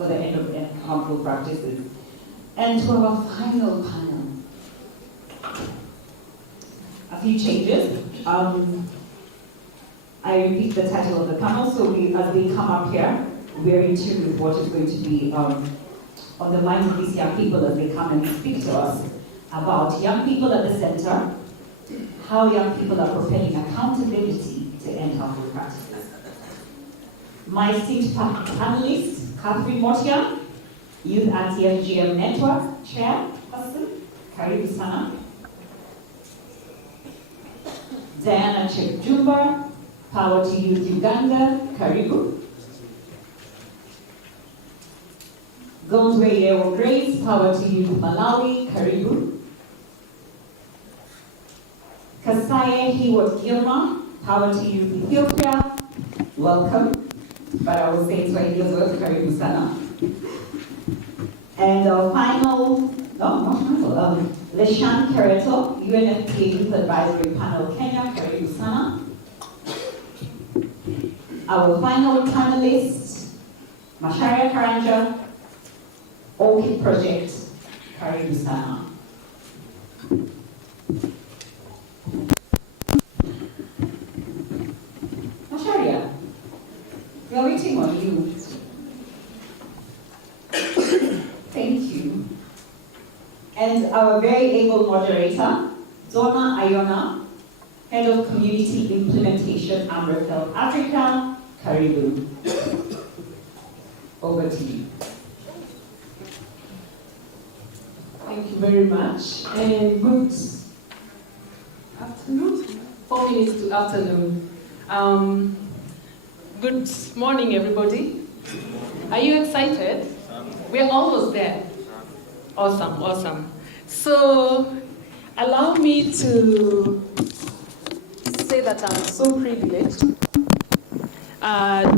for the end of harmful practices. And to our final panel. A few changes. I repeat the title of the panel, so as they come up here, we are in tune with what is going to be on the minds of these young people as they come and speak to us about young people at the center, how young people are propelling accountability to end harmful practices. My esteemed panelist, Catherine Motia, Youth Anti-Fgm Network Chairperson, karibu sana. Diana Chepjumba, Power to Youth Uganda, karibu. Gonzwe Grace, Power to Youth Malawi, karibu. Kasaye Hiwot Gilma, Power to Youth Ethiopia, welcome. But I will say Swahili as well, karibu sana. And our final, Leshan Kereto, UNFPA Youth Advisory Panel Kenya, karibu sana. Our final panelist, Macharia Karanja, Orchid Project, karibu sana. Macharia, we are waiting on you. Thank you. And our very able moderator, Donna Ayona, Head of Community Implementation, Amrefel Africa, karibu. Over to you. Thank you very much. And good afternoon. 4 minutes to afternoon. Good morning, everybody. Are you excited? We're almost there. Awesome, awesome. So, allow me to say that I'm so privileged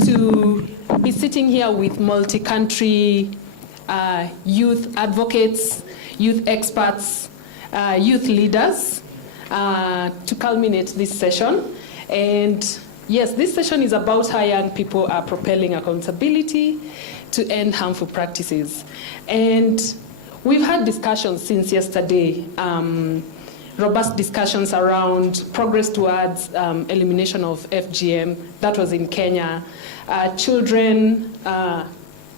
to be sitting here with multi-country youth advocates, youth experts, youth leaders to culminate this session. And yes, this session is about how young people are propelling accountability to end harmful practices. And we've had discussions since yesterday, robust discussions around progress towards elimination of FGM. That was in Kenya. Our children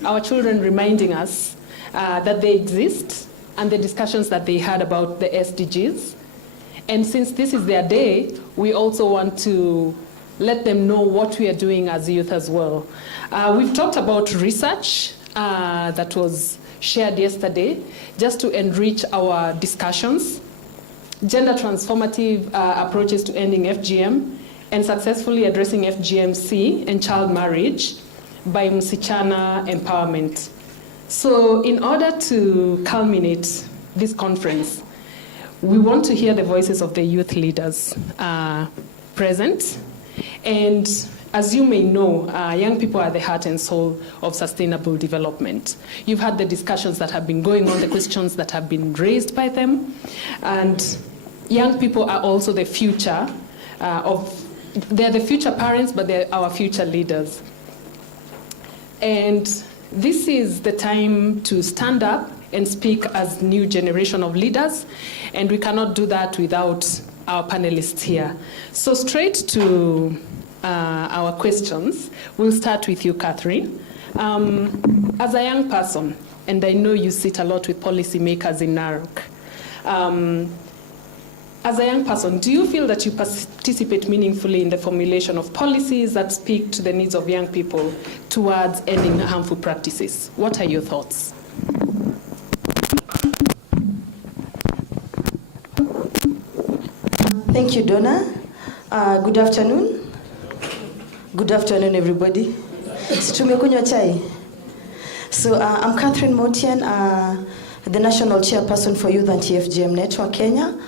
reminding us that they exist, and the discussions that they had about the SDGs. And since this is their day, we also want to let them know what we are doing as youth as well. We've talked about research that was shared yesterday, just to enrich our discussions, gender transformative approaches to ending FGM, and successfully addressing FGMC and child marriage by Msichana empowerment. So in order to culminate this conference, we want to hear the voices of the youth leaders present. And as you may know, young people are the heart and soul of sustainable development. You've had the discussions that have been going on, the questions that have been raised by them. And young people are also the future they're the future parents, but they're our future leaders. And this is the time to stand up and speak as new generation of leaders. And we cannot do that without our panelists here. So straight to our questions. We'll start with you, Catherine. As a young person, and I know you sit a lot with policymakers in Narok, as a young person, do you feel that you participate meaningfully in the formulation of policies that speak to the needs of young people towards ending harmful practices? What are your thoughts? Thank you, Donna. Good afternoon. Good afternoon, everybody. Tumekunywa chai. So I'm Catherine Motian, the National Chairperson for Youth Anti-FGM Network Kenya.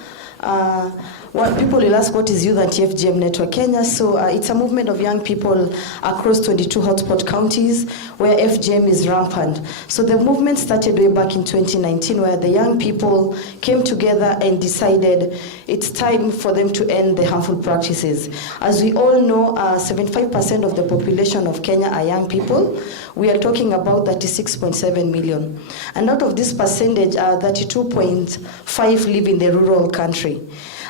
People will ask, what is Youth Anti-FGM Network Kenya? So it's a movement of young people across 22 hotspot counties where FGM is rampant. So the movement started way back in 2019, where the young people came together and decided it's time for them to end the harmful practices. As we all know, 75% of the population of Kenya are young people. We are talking about 36.7 million. And out of this percentage, 32.5 live in the rural country.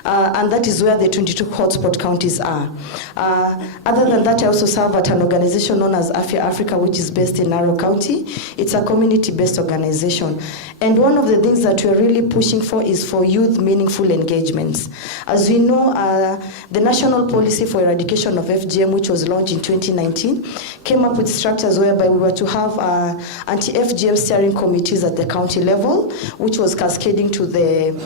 And that is where the 22 hotspot counties are. Other than that, I also serve at an organization known as Unfpa Africa, which is based in Narok County. It's a community-based organization. And one of the things that we're really pushing for is for youth meaningful engagements. As we know, the National Policy for Eradication of FGM, which was launched in 2019, came up with structures whereby we were to have anti-FGM steering committees at the county level, which was cascading to the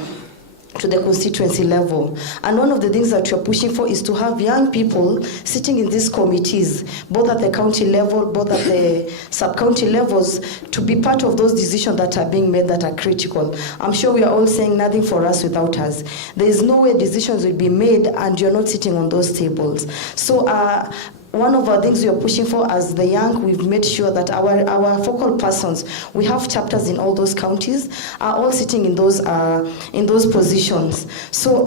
constituency level. And one of the things that we're pushing for is to have young people sitting in these committees, both at the county level, both at the sub-county levels, to be part of those decisions that are being made that are critical. I'm sure we are all saying nothing for us without us. There is no way decisions will be made and you're not sitting on those tables. So one of our things we are pushing for as the young, we've made sure that our focal persons, we have chapters in all those counties, are all sitting in those positions. So,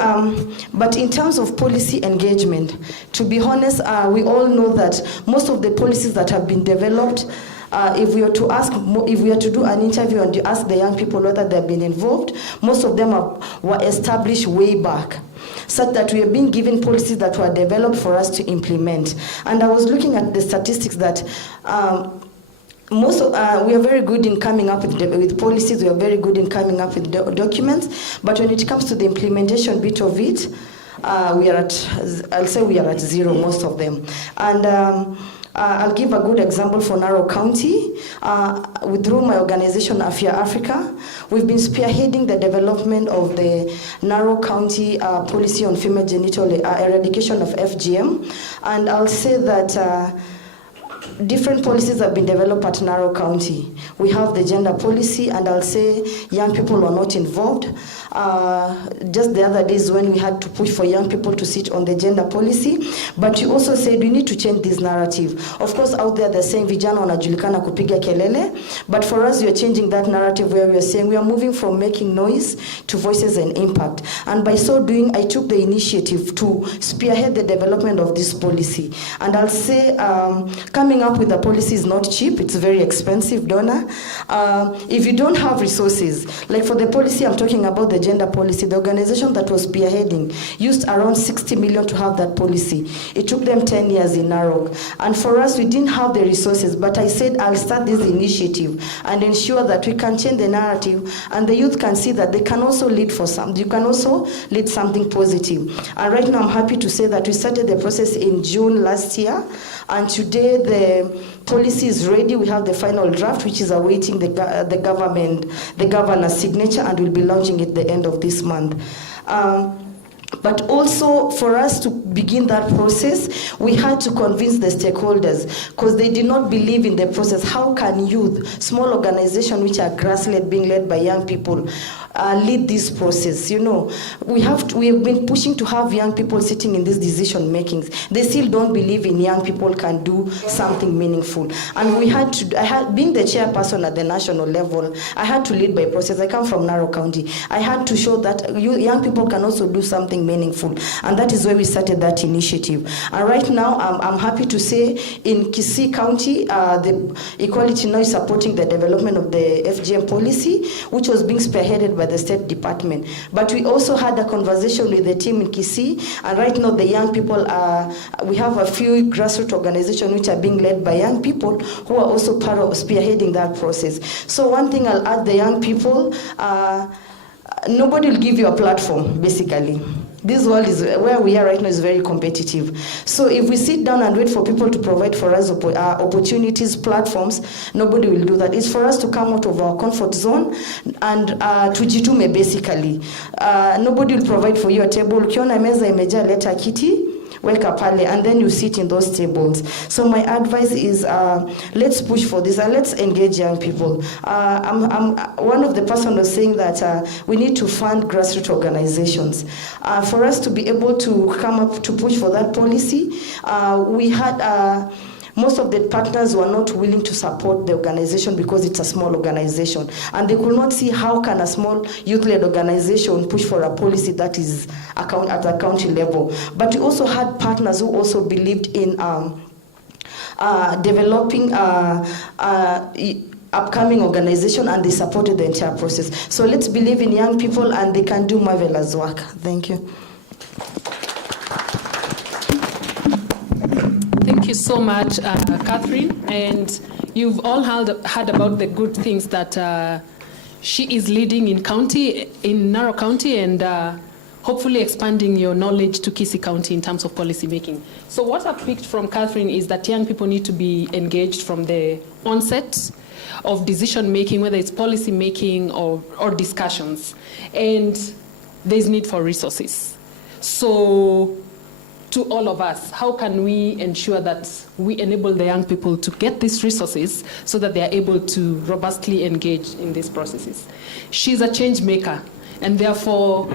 but in terms of policy engagement, to be honest, we all know that most of the policies that have been developed, if we are to do an interview and you ask the young people whether they've been involved, most of them were established way back, such that we are being given policies that were developed for us to implement. And I was looking at the statistics that we are very good in coming up with policies, we are very good in coming up with documents, but when it comes to the implementation bit of it, I'll say we are at zero, most of them. And I'll give a good example for Narok County. Through my organization, Unfpa Africa, we've been spearheading the development of the Narok County policy on female genital eradication of FGM. And I'll say that different policies have been developed at Narok County. We have the gender policy, and I'll say young people are not involved. Just the other days when we had to push for young people to sit on the gender policy, but you also said we need to change this narrative. Of course, out there they're saying vijana wanajulikana kupiga kelele, but for us we are changing that narrative where we are saying we are moving from making noise to voices and impact. And by so doing, I took the initiative to spearhead the development of this policy. And I'll say coming up with a policy is not cheap, it's very expensive, Donna. If you don't have resources, like for the policy I'm talking about, the gender policy, the organization that was spearheading used around 60 million to have that policy. It took them 10 years in Narok. And for us, we didn't have the resources, but I said I'll start this initiative and ensure that we can change the narrative and the youth can see that they can also lead for something. You can also lead something positive. And right now I'm happy to say that we started the process in June last year, and today the policy is ready. We have the final draft, which is awaiting the governor's signature, and we'll be launching it the end of this month. But also, for us to begin that process, we had to convince the stakeholders because they did not believe in the process. How can youth, small organizations which are grassroots being led by young people, lead this process? You know, we have been pushing to have young people sitting in these decision makings. They still don't believe in young people can do something meaningful. And being the chairperson at the national level, I had to lead by process. I come from Narok County. I had to show that young people can also do something meaningful. And that is where we started that initiative. And right now, I'm happy to say in Kisii County, the Equality Now is supporting the development of the FGM policy, which was being spearheaded by the State Department. But we also had a conversation with the team in Kisii, and right now the young people we have a few grassroots organizations which are being led by young people who are also part of spearheading that process. So one thing I'll add the young people, nobody will give you a platform, basically. This world is where we are right now is very competitive. So if we sit down and wait for people to provide for us opportunities, platforms, nobody will do that. It's for us to come out of our comfort zone and tujitume basically. Nobody will provide for you a table. Ukiona meza imejaa leta kiti. weka pale, and then you sit in those tables. So my advice is let's push for this and let's engage young people. I'm one of the person was saying that we need to fund grassroots organizations. For us to be able to come up to push for that policy, we had most of the partners were not willing to support the organization because it's a small organization, and they could not see how can a small youth-led organization push for a policy that is at the county level. But we also had partners who also believed in developing upcoming organization, and they supported the entire process. So let's believe in young people, and they can do marvelous work. Thank you. Thank you so much, Catherine. And you've all heard about the good things that she is leading in Narok County, and hopefully expanding your knowledge to Kisii County in terms of policy making. So what I've picked from Catherine is that young people need to be engaged from the onset of decision making, whether it's policy making or discussions. And there's need for resources. So to all of us, how can we ensure that we enable the young people to get these resources so that they are able to robustly engage in these processes? She's a change maker, and therefore,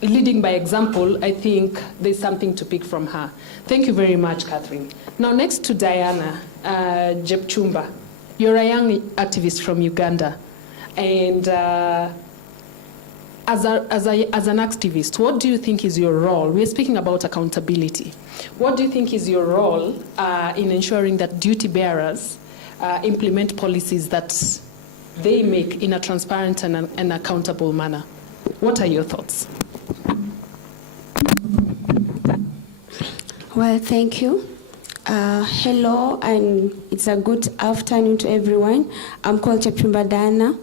leading by example, I think there's something to pick from her. Thank you very much, Catherine. Now, next to Diana Jepchumba, you're a young activist from Uganda, and as an activist, what do you think is your role? We're speaking about accountability. What do you think is your role in ensuring that duty bearers implement policies that they make in a transparent and accountable manner? What are your thoughts? Well, thank you. Hello, and it's a good afternoon to everyone. I'm called Chepchumba Diana,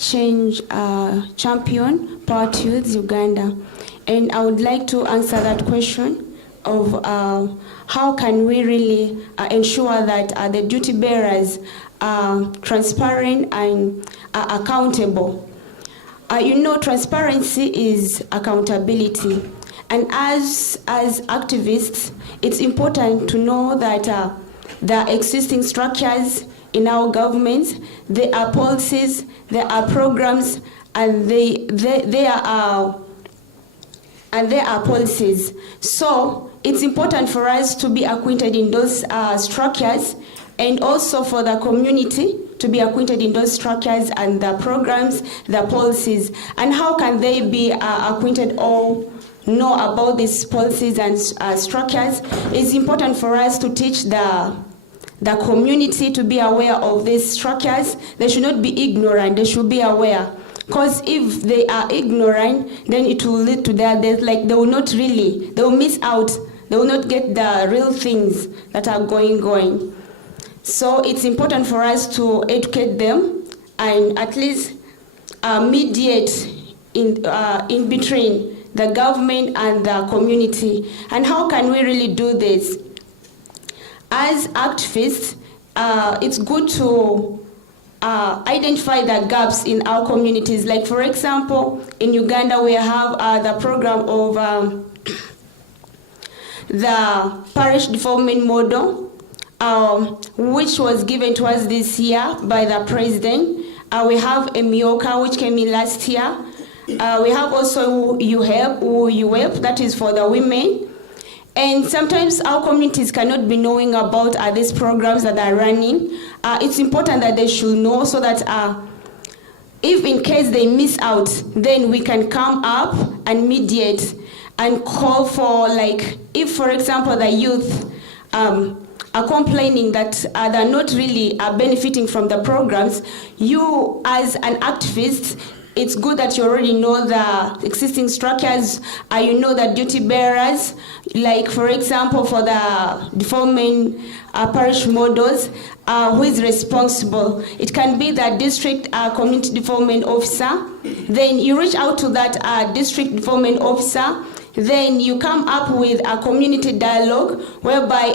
Change Champion, Power to Youth, Uganda. And I would like to answer that question of how can we really ensure that the duty bearers are transparent and accountable. Transparency is accountability. And as activists, it's important to know that the existing structures in our governments, there are policies, there are programs, and there are policies. So it's important for us to be acquainted in those structures, and also for the community to be acquainted in those structures and the programs, the policies. And how can they be acquainted or know about these policies and structures? It's important for us to teach the community to be aware of these structures. They should not be ignorant, they should be aware. Because if they are ignorant, then it will lead to their death. Like they will miss out, they will not get the real things that are going. So it's important for us to educate them and at least mediate in between the government and the community. And how can we really do this? As activists, it's good to identify the gaps in our communities. Like, for example, in Uganda, we have the program of the parish development model, which was given to us this year by the president. We have Emioka, which came in last year. We have also UHEP, that is for the women. And sometimes our communities cannot be knowing about these programs that are running. It's important that they should know, so that if in case they miss out, then we can come up and mediate and call for, like, if, for example, the youth are complaining that they're not really benefiting from the programs, you as an activist, it's good that you already know the existing structures, you know the duty bearers, like, for example, for the development parish models, who is responsible. It can be the district community development officer. Then you reach out to that district development officer. Then you come up with a community dialogue whereby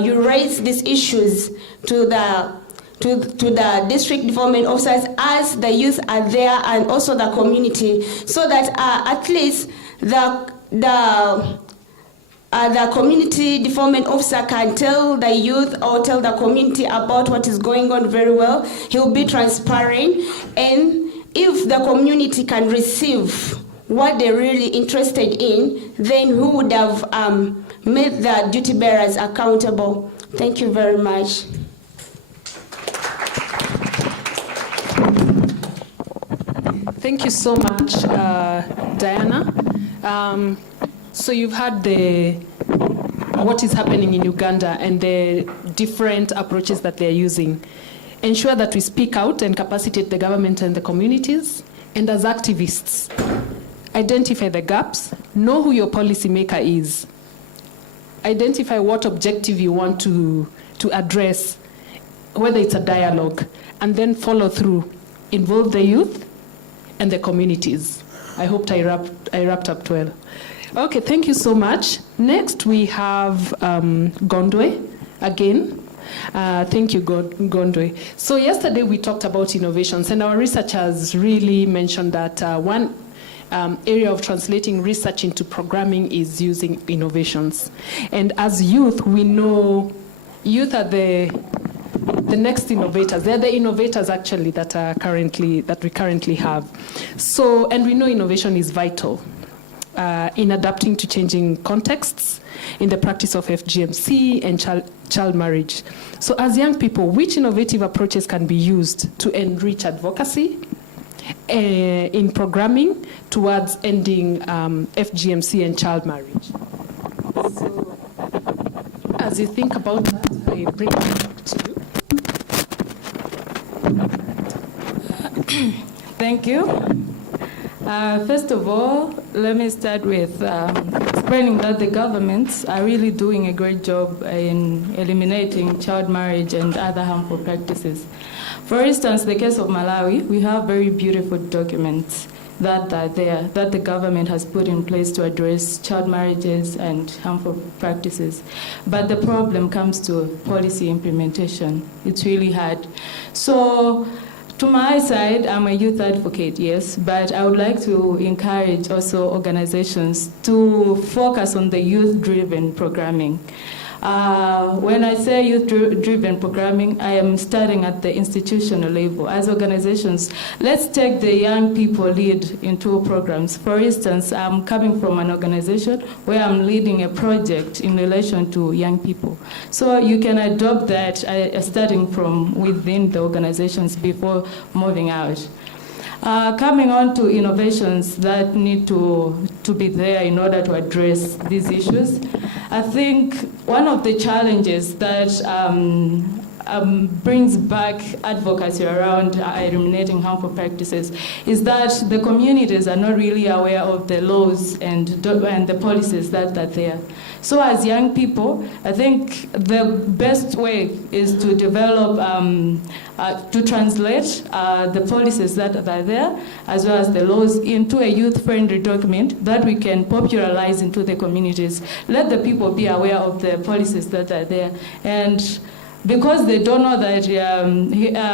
you raise these issues to the district development officers as the youth are there, and also the community, so that at least the the community development officer can tell the youth or tell the community about what is going on very well. He'll be transparent, and if the community can receive what they're really interested in, then who would have made the duty bearers accountable. Thank you very much. Thank you so much, Diana. So you've heard what is happening in Uganda and the different approaches that they're using. Ensure that we speak out and capacitate the government and the communities. And as activists, identify the gaps, know who your policymaker is, identify what objective you want to address, whether it's a dialogue, and then follow through. Involve the youth and the communities. I hope I wrapped up well. Okay, thank you so much. Next we have Gondwe again. Thank you, Gondwe. So yesterday we talked about innovations, and our researchers really mentioned that one area of translating research into programming is using innovations. And as youth, we know youth are the next innovators. They're the innovators actually that we currently have. So, and we know innovation is vital in adapting to changing contexts, in the practice of FGMC and child marriage. So as young people, which innovative approaches can be used to enrich advocacy in programming towards ending FGMC and child marriage? So as you think about that, I bring it to you. Thank you. First of all, let me start with explaining that the governments are really doing a great job in eliminating child marriage and other harmful practices. For instance, the case of Malawi, we have very beautiful documents that are there, that the government has put in place to address child marriages and harmful practices. But the problem comes to policy implementation. It's really hard. So, to my side, I'm a youth advocate, yes, but I would like to encourage also organizations to focus on the youth-driven programming. When I say youth-driven programming, I am starting at the institutional level. As organizations, let's take the young people lead into programs. For instance, I'm coming from an organization where I'm leading a project in relation to young people. So you can adopt that starting from within the organizations before moving out. Coming on to innovations that need to be there in order to address these issues, I think one of the challenges that brings back advocacy around eliminating harmful practices is that the communities are not really aware of the laws and the policies that are there. So as young people, I think the best way is to develop, to translate the policies that are there, as well as the laws, into a youth-friendly document that we can popularize into the communities. Let the people be aware of the policies that are there. And because they don't know that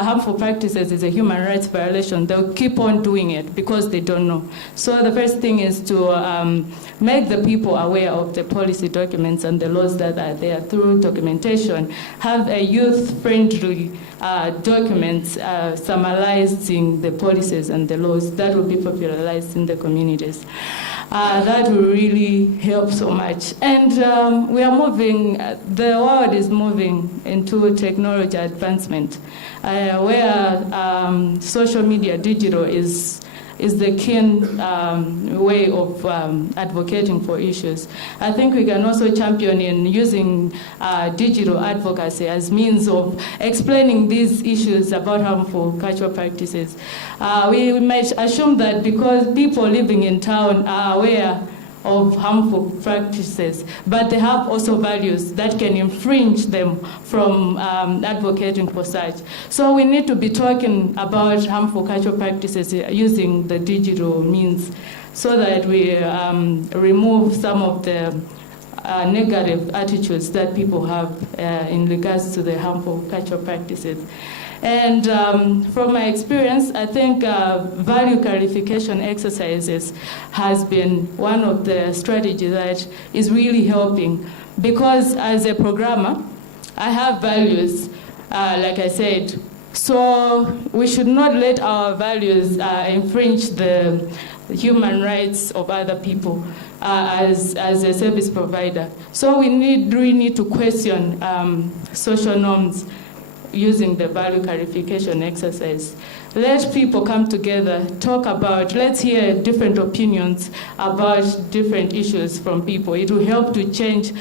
harmful practices is a human rights violation, they'll keep on doing it because they don't know. So the first thing is to make the people aware of the policy documents and the laws that are there through documentation. Have a youth-friendly document summarizing the policies and the laws that will be popularized in the communities. That will really help so much. And we are moving, the world is moving into technology advancement, where social media, digital is the keen way of advocating for issues. I think we can also champion in using digital advocacy as means of explaining these issues about harmful cultural practices. We might assume that because people living in town are aware of harmful practices, but they have also values that can infringe them from advocating for such. So we need to be talking about harmful cultural practices using the digital means so that we remove some of the negative attitudes that people have in regards to the harmful cultural practices. And from my experience, I think value clarification exercises has been one of the strategies that is really helping. Because as a programmer, I have values, like I said. So we should not let our values infringe the human rights of other people as a service provider. So we really need to question social norms using the value clarification exercise. Let people come together, talk about, let's hear different opinions about different issues from people. It will help to change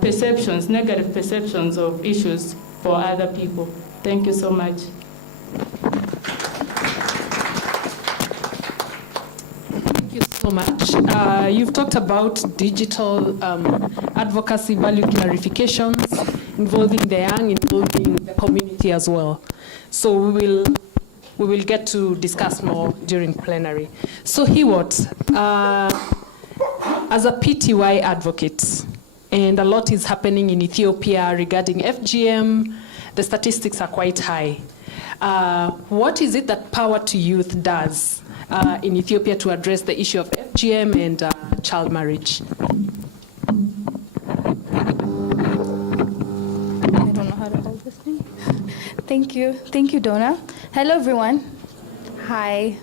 perceptions, negative perceptions of issues for other people. Thank you so much. Thank you so much. You've talked about digital advocacy, value clarifications, involving the young, involving the community as well. So we will get to discuss more during plenary. So Hewat, as a PTY advocate, and a lot is happening in Ethiopia regarding FGM, the statistics are quite high. What is it that Power to Youth does in Ethiopia to address the issue of FGM and child marriage? Thank you, Donna. Hello, everyone. Hi,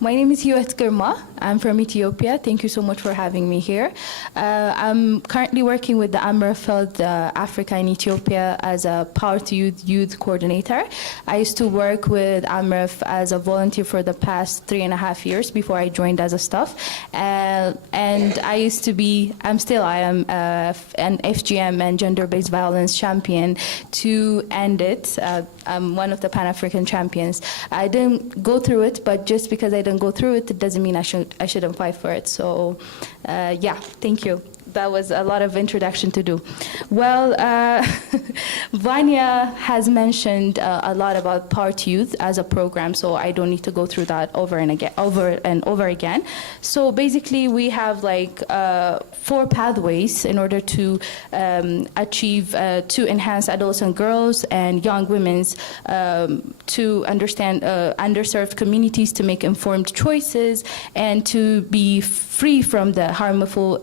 my name is Youth Consortium. I'm from Ethiopia. Thank you so much for having me here. I'm currently working with the Unfpa Africa in Ethiopia as a Power to Youth Coordinator. I used to work with Unfpa as a volunteer for the past 3.5 years before I joined as a staff. And I used to be, I am an FGM and gender-based violence champion to end it. I'm one of the Pan-African champions. I didn't go through it, but just because I didn't go through it, it doesn't mean I shouldn't fight for it. So, yeah, thank you. That was a lot of introduction to do. Well, Vanya has mentioned a lot about Power to Youth as a program, so I don't need to go through that over and over again. So basically, we have like 4 pathways in order to achieve, to enhance adults and girls and young women's to understand underserved communities, to make informed choices, and to be free from the harmful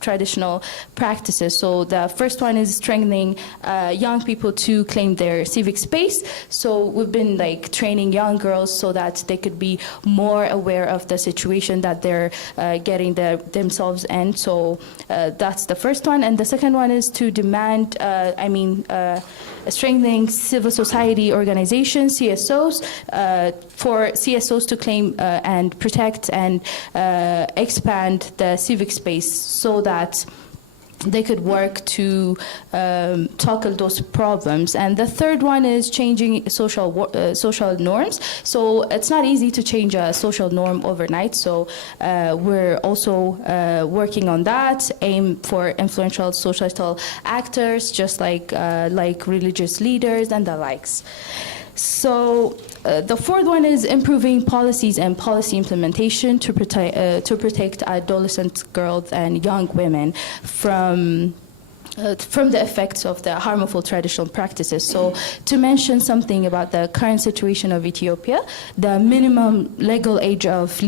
traditional practices. So the first one is strengthening young people to claim their civic space. So we've been like training young girls so that they could be more aware of the situation that they're getting themselves in. So that's the first one. And the second one is to demand, strengthening civil society organizations, CSOs, for CSOs to claim and protect and expand the civic space so that they could work to tackle those problems. And the third one is changing social norms. So it's not easy to change a social norm overnight. So we're also working on that, aim for influential societal actors, just like religious leaders and the likes. So the fourth one is improving policies and policy implementation to protect adolescent girls and young women from the effects of the harmful traditional practices. So to mention something about the current situation of Ethiopia, the minimum legal age of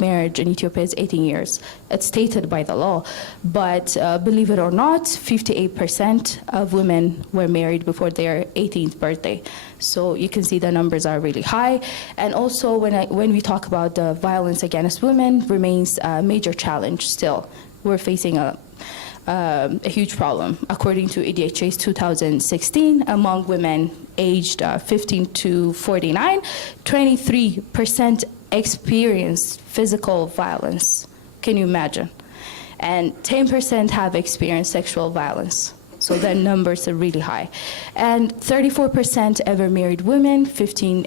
marriage in Ethiopia is 18 years. It's stated by the law, but believe it or not, 58% of women were married before their 18th birthday. So you can see the numbers are really high. And also when we talk about the violence against women remains a major challenge still. We're facing a huge problem. According to EDHA's 2016, among women aged 15 to 49, 23% experienced physical violence. Can you imagine? And 10% have experienced sexual violence. So the numbers are really high. And 34% ever married women,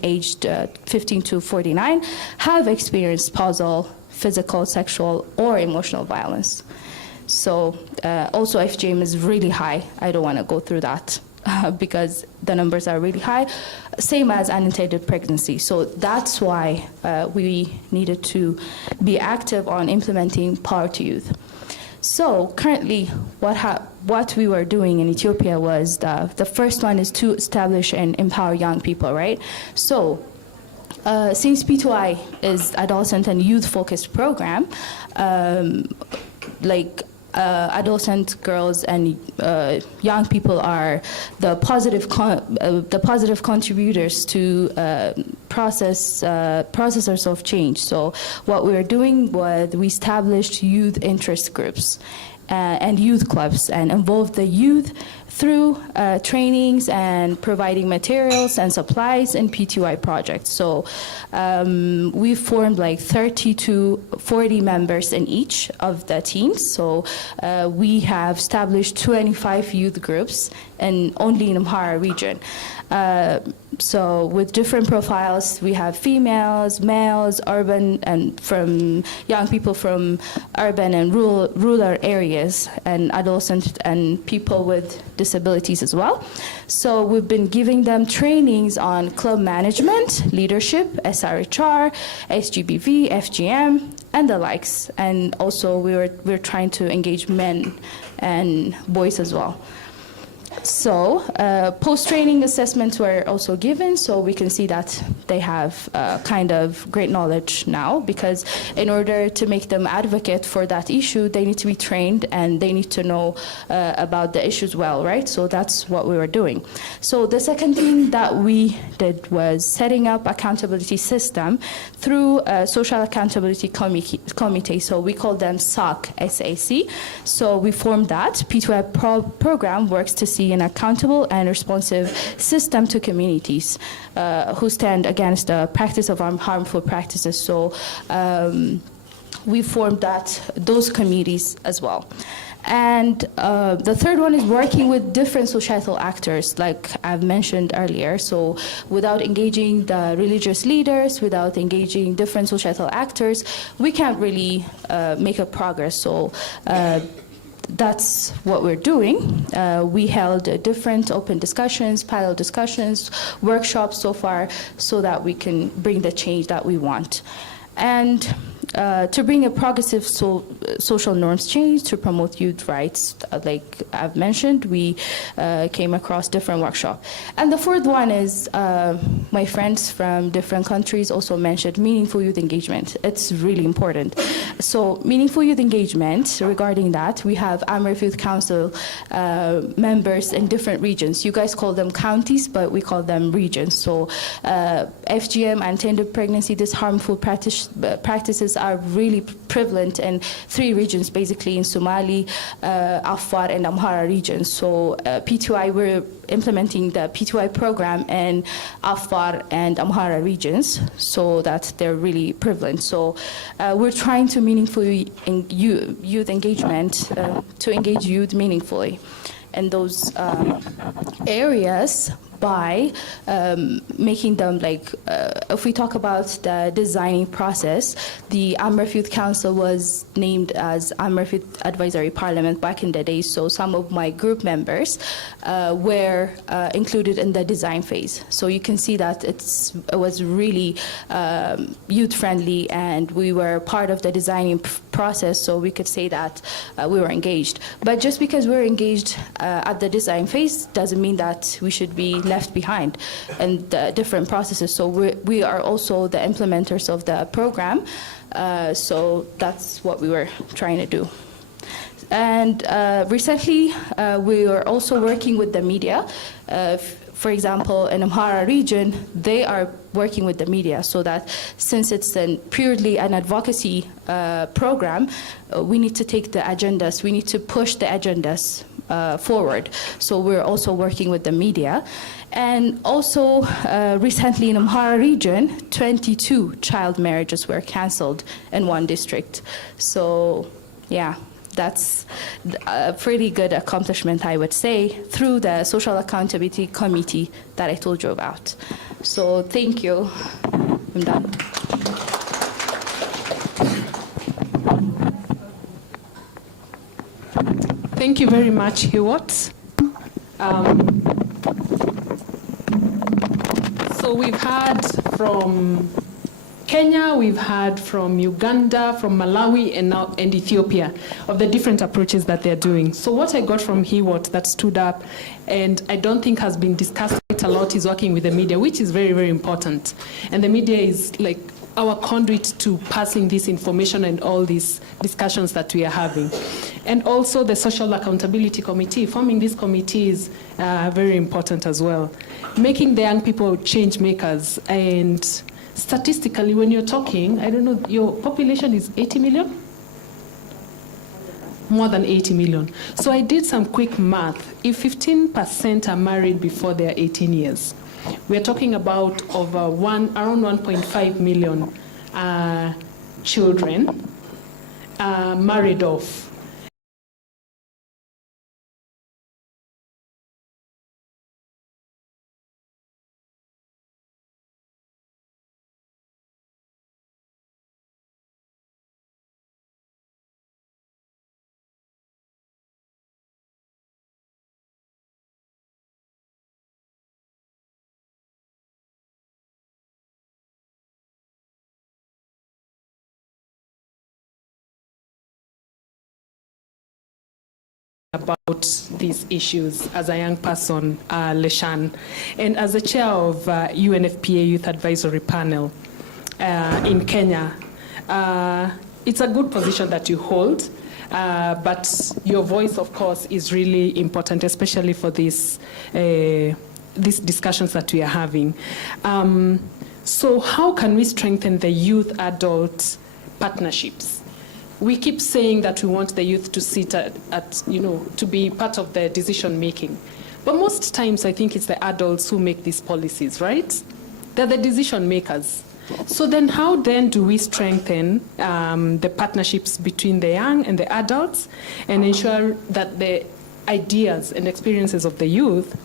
aged 15 to 49, have experienced spousal, physical, sexual, or emotional violence. So also FGM is really high. I don't want to go through that because the numbers are really high, same as unintended pregnancy. So that's why we needed to be active on implementing Power to Youth. So currently, what we were doing in Ethiopia was the first one is to establish and empower young people, right? So since P2I is adolescent and youth-focused program, adolescent girls and young people are the positive contributors to processors of change. So what we were doing was we established youth interest groups and youth clubs and involved the youth through trainings and providing materials and supplies in P2I projects. So we formed like 30 to 40 members in each of the teams. So we have established 25 youth groups and only in Amhara region. So with different profiles, we have females, males, urban, and from young people from urban and rural areas, and adolescents and people with disabilities as well. So we've been giving them trainings on club management, leadership, SRHR, SGBV, FGM, and the likes. And also we're trying to engage men and boys as well. So post-training assessments were also given, so we can see that they have kind of great knowledge now, because in order to make them advocate for that issue, they need to be trained and they need to know about the issues well, right? So that's what we were doing. So the second thing that we did was setting up accountability system through a social accountability committee. So we call them SAC. So we formed that. P2I program works to see an accountable and responsive system to communities who stand against the practice of harmful practices. So we formed those committees as well. And the third one is working with different societal actors, like I've mentioned earlier. So without engaging the religious leaders, without engaging different societal actors, we can't really make a progress. So that's what we're doing. We held different open discussions, panel discussions, workshops so far, so that we can bring the change that we want. And to bring a progressive social norms change, to promote youth rights, like I've mentioned, we came across different workshops. And the fourth one is my friends from different countries also mentioned meaningful youth engagement. It's really important. So meaningful youth engagement, regarding that, we have Amref Youth Council members in different regions. You guys call them counties, but we call them regions. So FGM, unintended pregnancy, these harmful practices are really prevalent in 3 regions, basically in Somali, Afar, and Amhara regions. So P2I, we're implementing the P2I program in Afar and Amhara regions, so that they're really prevalent. So we're trying to meaningfully youth engagement, to engage youth meaningfully in those areas by making them if we talk about the designing process, the Amref Youth Council was named as Amref Youth Advisory Parliament back in the day, so some of my group members were included in the design phase. So you can see that it was really youth-friendly, and we were part of the designing process, so we could say that we were engaged. But just because we're engaged at the design phase doesn't mean that we should be left behind in the different processes. So we are also the implementers of the program. So that's what we were trying to do. And recently, we are also working with the media. For example, in Amhara region, they are working with the media, so that since it's purely an advocacy program, we need to take the agendas, we need to push the agendas forward. So we're also working with the media. And also, recently in Amhara region, 22 child marriages were cancelled in one district. So, yeah, that's a pretty good accomplishment, I would say, through the Social Accountability Committee that I told you about. So, thank you. I'm done. Thank you very much, Hiwot. So we've heard from Kenya, we've heard from Uganda, from Malawi, and Ethiopia of the different approaches that they're doing. So what I got from HEWOT that stood up, and I don't think has been discussed a lot, is working with the media, which is very, very important. And the media is like our conduit to passing this information and all these discussions that we are having. And also the Social Accountability Committee, forming this committee is very important as well. Making the young people change makers. And statistically, when you're talking, I don't know, your population is 80 million? More than 80 million. So I did some quick math. If 15% are married before they're 18 years, we're talking about around 1.5 million children married off. About these issues as a young person, Leshan, and as the chair of UNFPA Youth Advisory Panel in Kenya. It's a good position that you hold, but your voice, of course, is really important, especially for these discussions that we are having. So how can we strengthen the youth-adult partnerships? We keep saying that we want the youth to sit to be part of the decision making. But most times I think it's the adults who make these policies, right? They're the decision makers. So then how then do we strengthen the partnerships between the young and the adults and ensure that the ideas and experiences of the youth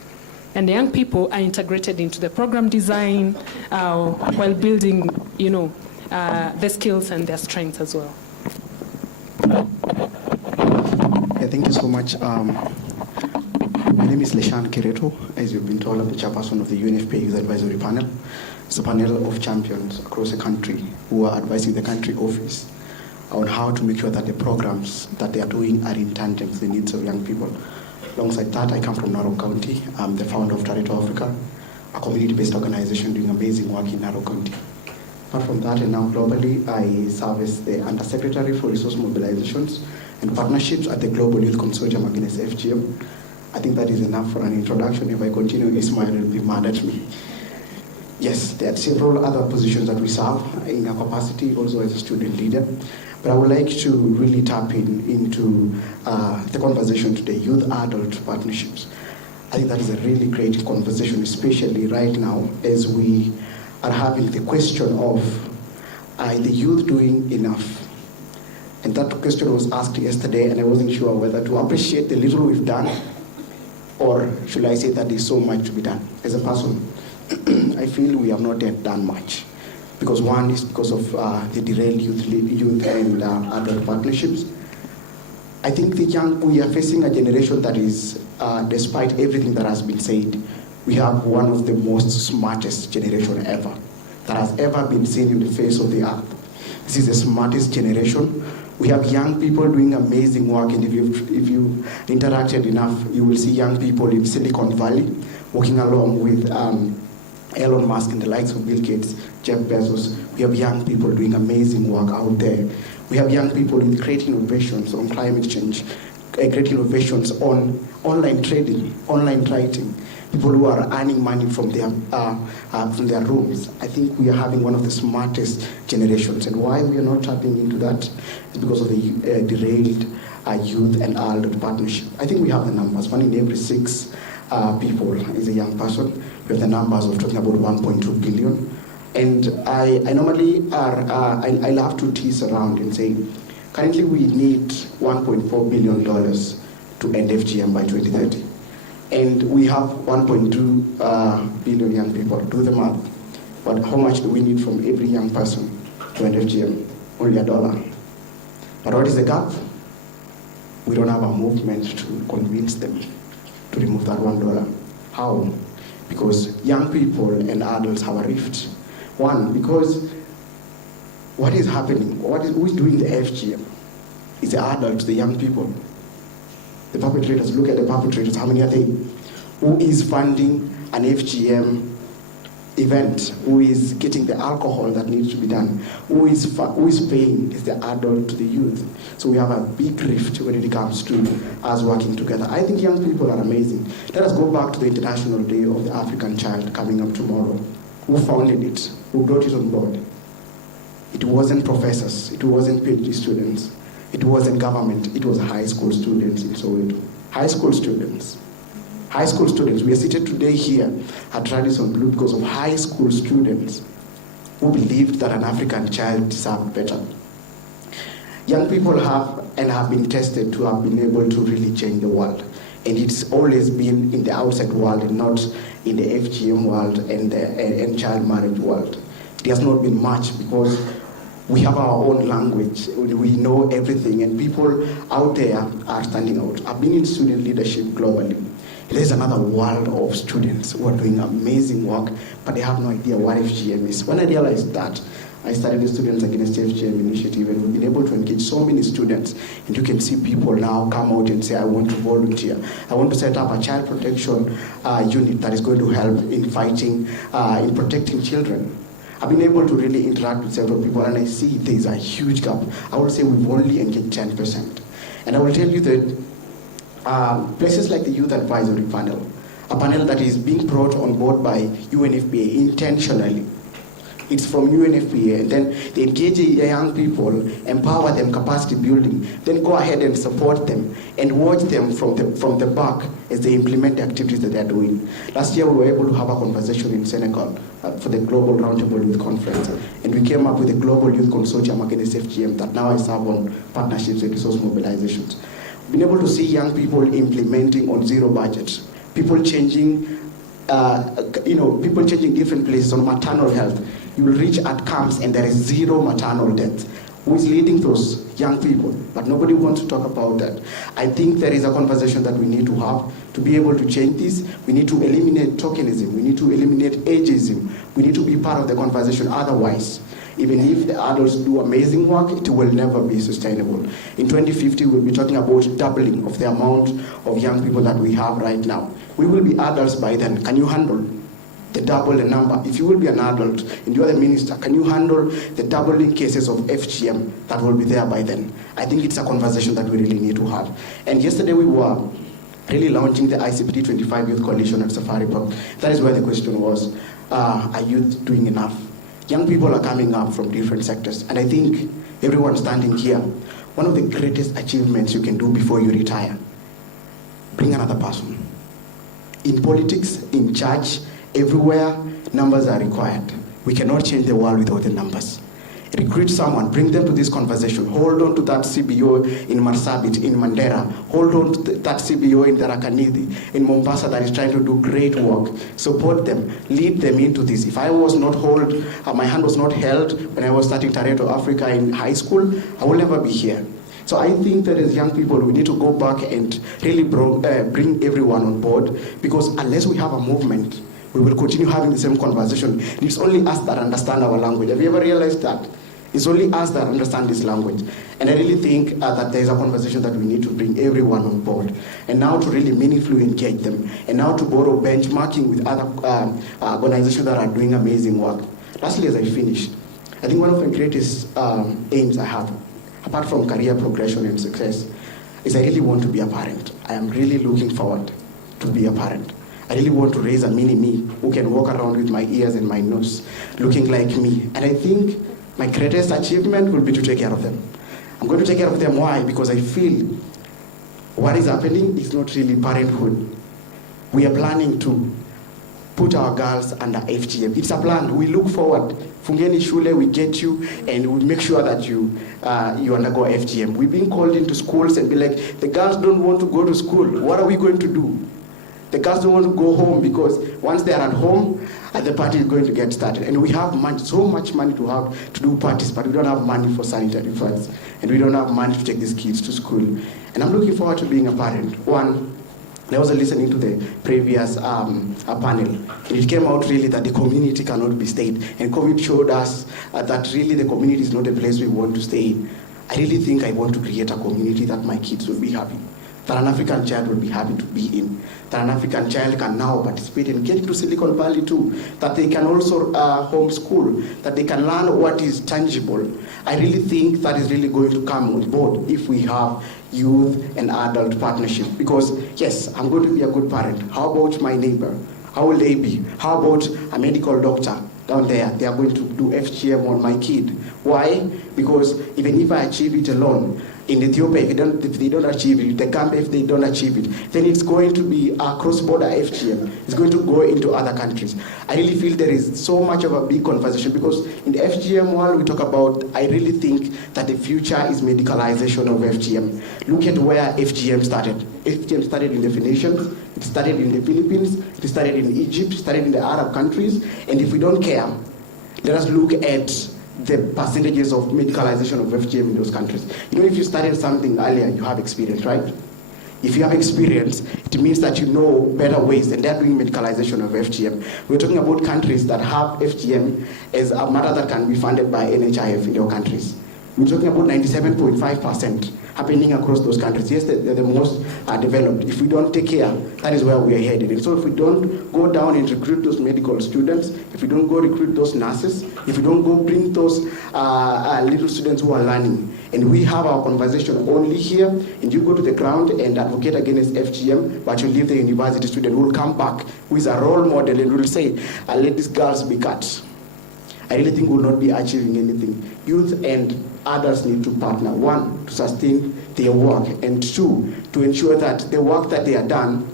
and the young people are integrated into the program design while building, the skills and their strengths as well? Yeah, thank you so much. My name is Leshan Kireto. As you've been told, I'm the chairperson of the UNFPA Youth Advisory Panel. It's a panel of champions across the country who are advising the country office on how to make sure that the programs that they are doing are in tandem with the needs of young people. Alongside that, I come from Narok County. I'm the founder of Tarito Africa, a community-based organization doing amazing work in Narok County. Apart from that, and now globally, I serve as the Undersecretary for Resource Mobilizations and Partnerships at the Global Youth Consortium against Fgm. I think that is enough for an introduction. If I continue, Ismail will be mad at me. Yes, there are several other positions that we serve in our capacity, also as a student leader. But I would like to really tap into the conversation today, youth-adult partnerships. I think that is a really great conversation, especially right now, as we are having the question of, are the youth doing enough? And that question was asked yesterday, and I wasn't sure whether to appreciate the little we've done, or should I say that there's so much to be done. As a person, I feel we have not yet done much. Because one is because of the derailed youth and adult partnerships. I think we are facing a generation that is, despite everything that has been said, we have one of the most smartest generation ever that has ever been seen in the face of the earth. This is the smartest generation. We have young people doing amazing work, and if you interacted enough, you will see young people in Silicon Valley working along with Elon Musk and the likes of Bill Gates, Jeff Bezos. We have young people doing amazing work out there. We have young people in great innovations on climate change, great innovations on online trading, online writing, people who are earning money from their rooms. I think we are having one of the smartest generations. And why we are not tapping into that is because of the derailed youth and adult partnership. I think we have the numbers. 1 in every 6 people is a young person. We have the numbers of talking about 1.2 billion. And I normally I love to tease around and say, currently we need $1.4 billion to end FGM by 2030. And we have 1.2 billion young people. Do the math. But how much do we need from every young person to end FGM? Only $1. But what is the gap? We don't have a movement to convince them to remove that $1. How? Because young people and adults have a rift. One, because what is happening? Who is doing the FGM? It's the adults, the young people. The perpetrators, look at the perpetrators, how many are they? Who is funding an FGM event? Who is getting the alcohol that needs to be done? Who is paying? Is the adult to the youth. So we have a big rift when it comes to us working together. I think young people are amazing. Let us go back to the International Day of the African Child coming up tomorrow. Who founded it? Who brought it on board? It wasn't professors, it wasn't PhD students, it wasn't government, it was high school students in Soweto. High school students. High school students. We are seated today here at Radisson Blu because of high school students who believed that an African child deserved better. Young people have been tested to have been able to really change the world. And it's always been in the outside world and not in the FGM world and child marriage world. It has not been much because we have our own language, we know everything, and people out there are standing out. I've been in student leadership globally. There's another world of students who are doing amazing work, but they have no idea what FGM is. When I realized that, I started the Students Against FGM initiative, and we've been able to engage so many students, and you can see people now come out and say, I want to volunteer. I want to set up a child protection unit that is going to help in fighting, in protecting children. I've been able to really interact with several people, and I see there's a huge gap. I would say we've only engaged 10%. And I will tell you that places like the Youth Advisory Panel, a panel that is being brought on board by Unfpa intentionally. It's from Unfpa, and then they engage young people, empower them, capacity building, then go ahead and support them and watch them from the back as they implement the activities that they're doing. Last year we were able to have a conversation in Senegal for the Global Roundtable Youth Conference, and we came up with a Global Youth Consortium against FGM that now I serve on partnerships and resource mobilizations. We've been able to see young people implementing on zero budget, people changing different places on maternal health. You will reach at camps and there is zero maternal death. Who is leading those young people? But nobody wants to talk about that. I think there is a conversation that we need to have to be able to change this. We need to eliminate tokenism. We need to eliminate ageism. We need to be part of the conversation. Otherwise, even if the adults do amazing work, it will never be sustainable. In 2050, we'll be talking about doubling of the amount of young people that we have right now. We will be adults by then. Can you handle the double the number? If you will be an adult and you are the minister, can you handle the doubling cases of FGM that will be there by then? I think it's a conversation that we really need to have. And yesterday we were really launching the ICPD 25 Youth Coalition at Safari Park. That is where the question was, are youth doing enough? Young people are coming up from different sectors, and I think everyone standing here, one of the greatest achievements you can do before you retire, bring another person. In politics, in church, everywhere, numbers are required. We cannot change the world without the numbers. Recruit someone, bring them to this conversation. Hold on to that CBO in Marsabit, in Mandera. Hold on to that CBO in Tharaka-Nithi, in Mombasa, that is trying to do great work. Support them, lead them into this. If I was not my hand was not held when I was starting Tareto Africa in high school, I will never be here. So I think that as young people, we need to go back and really bring everyone on board, because unless we have a movement, we will continue having the same conversation. It's only us that understand our language. Have you ever realized that? It's only us that understand this language. And I really think that there's a conversation that we need to bring everyone on board. And now to really meaningfully engage them. And now to borrow benchmarking with other organizations that are doing amazing work. Lastly, as I finish, I think one of the greatest aims I have, apart from career progression and success, is I really want to be a parent. I am really looking forward to be a parent. I really want to raise a mini-me who can walk around with my ears and my nose, looking like me. And I think my greatest achievement will be to take care of them. I'm going to take care of them. Why? Because I feel what is happening is not really parenthood. We are planning to put our girls under FGM. It's a plan. We look forward. Fungeni shule, we get you, and we make sure that you undergo FGM. We've been called into schools and be like, the girls don't want to go to school. What are we going to do? The girls don't want to go home, because once they're at home, the party is going to get started. And we have money, so much money to do parties, but we don't have money for sanitary pads, and we don't have money to take these kids to school. And I'm looking forward to being a parent. One, And I was listening to the previous panel. It came out really that the community cannot be stayed. And COVID showed us that really the community is not a place we want to stay in. I really think I want to create a community that my kids will be happy, that an African child will be happy to be in, that an African child can now participate in getting to Silicon Valley too, that they can also homeschool, that they can learn what is tangible. I really think that is really going to come on board if we have youth and adult partnership. Because yes, I'm going to be a good parent. How about my neighbor? How will they be? How about a medical doctor down there? They are going to do FGM on my kid. Why? Because even if I achieve it alone, in Ethiopia, if they don't achieve it, the Gambia, if they don't achieve it, then it's going to be a cross-border FGM. It's going to go into other countries. I really feel there is so much of a big conversation because in the FGM world we talk about, I really think that the future is medicalization of FGM. Look at where FGM started. FGM started in the Phoenicians, it started in the Philippines, it started in Egypt, it started in the Arab countries, and if we don't care, let us look at the percentages of medicalization of FGM in those countries. You know, if you started something earlier, you have experience, right? If you have experience, it means that you know better ways, and they're doing medicalization of FGM. We're talking about countries that have FGM as a matter that can be funded by NHIF in their countries. We're talking about 97.5% happening across those countries. Yes, they're the most developed. If we don't take care, that is where we are headed. And so if we don't go down and recruit those medical students, if we don't go recruit those nurses, if we don't go bring those little students who are learning, and we have our conversation only here, and you go to the ground and advocate against FGM, but you leave the university student who will come back, who is a role model, and will say, let these girls be cut. I really think we'll not be achieving anything. Youth and adults need to partner. One, to sustain their work, and two, to ensure that the work that they are done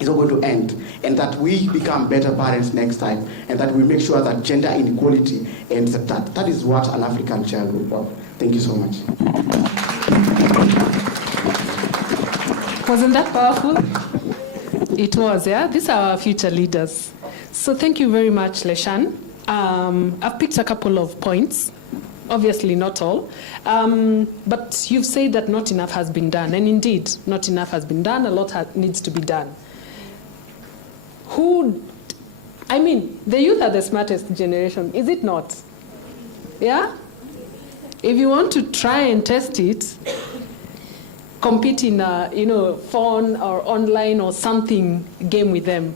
is not going to end, and that we become better parents next time, and that we make sure that gender inequality ends at that. That is what an African child will want. Thank you so much. Wasn't that powerful? It was, yeah? These are our future leaders. So thank you very much, Leshan. I've picked a couple of points, obviously not all, but you've said that not enough has been done, and indeed, not enough has been done, a lot needs to be done. The youth are the smartest generation, is it not? Yeah? If you want to try and test it, compete in a phone or online or something game with them.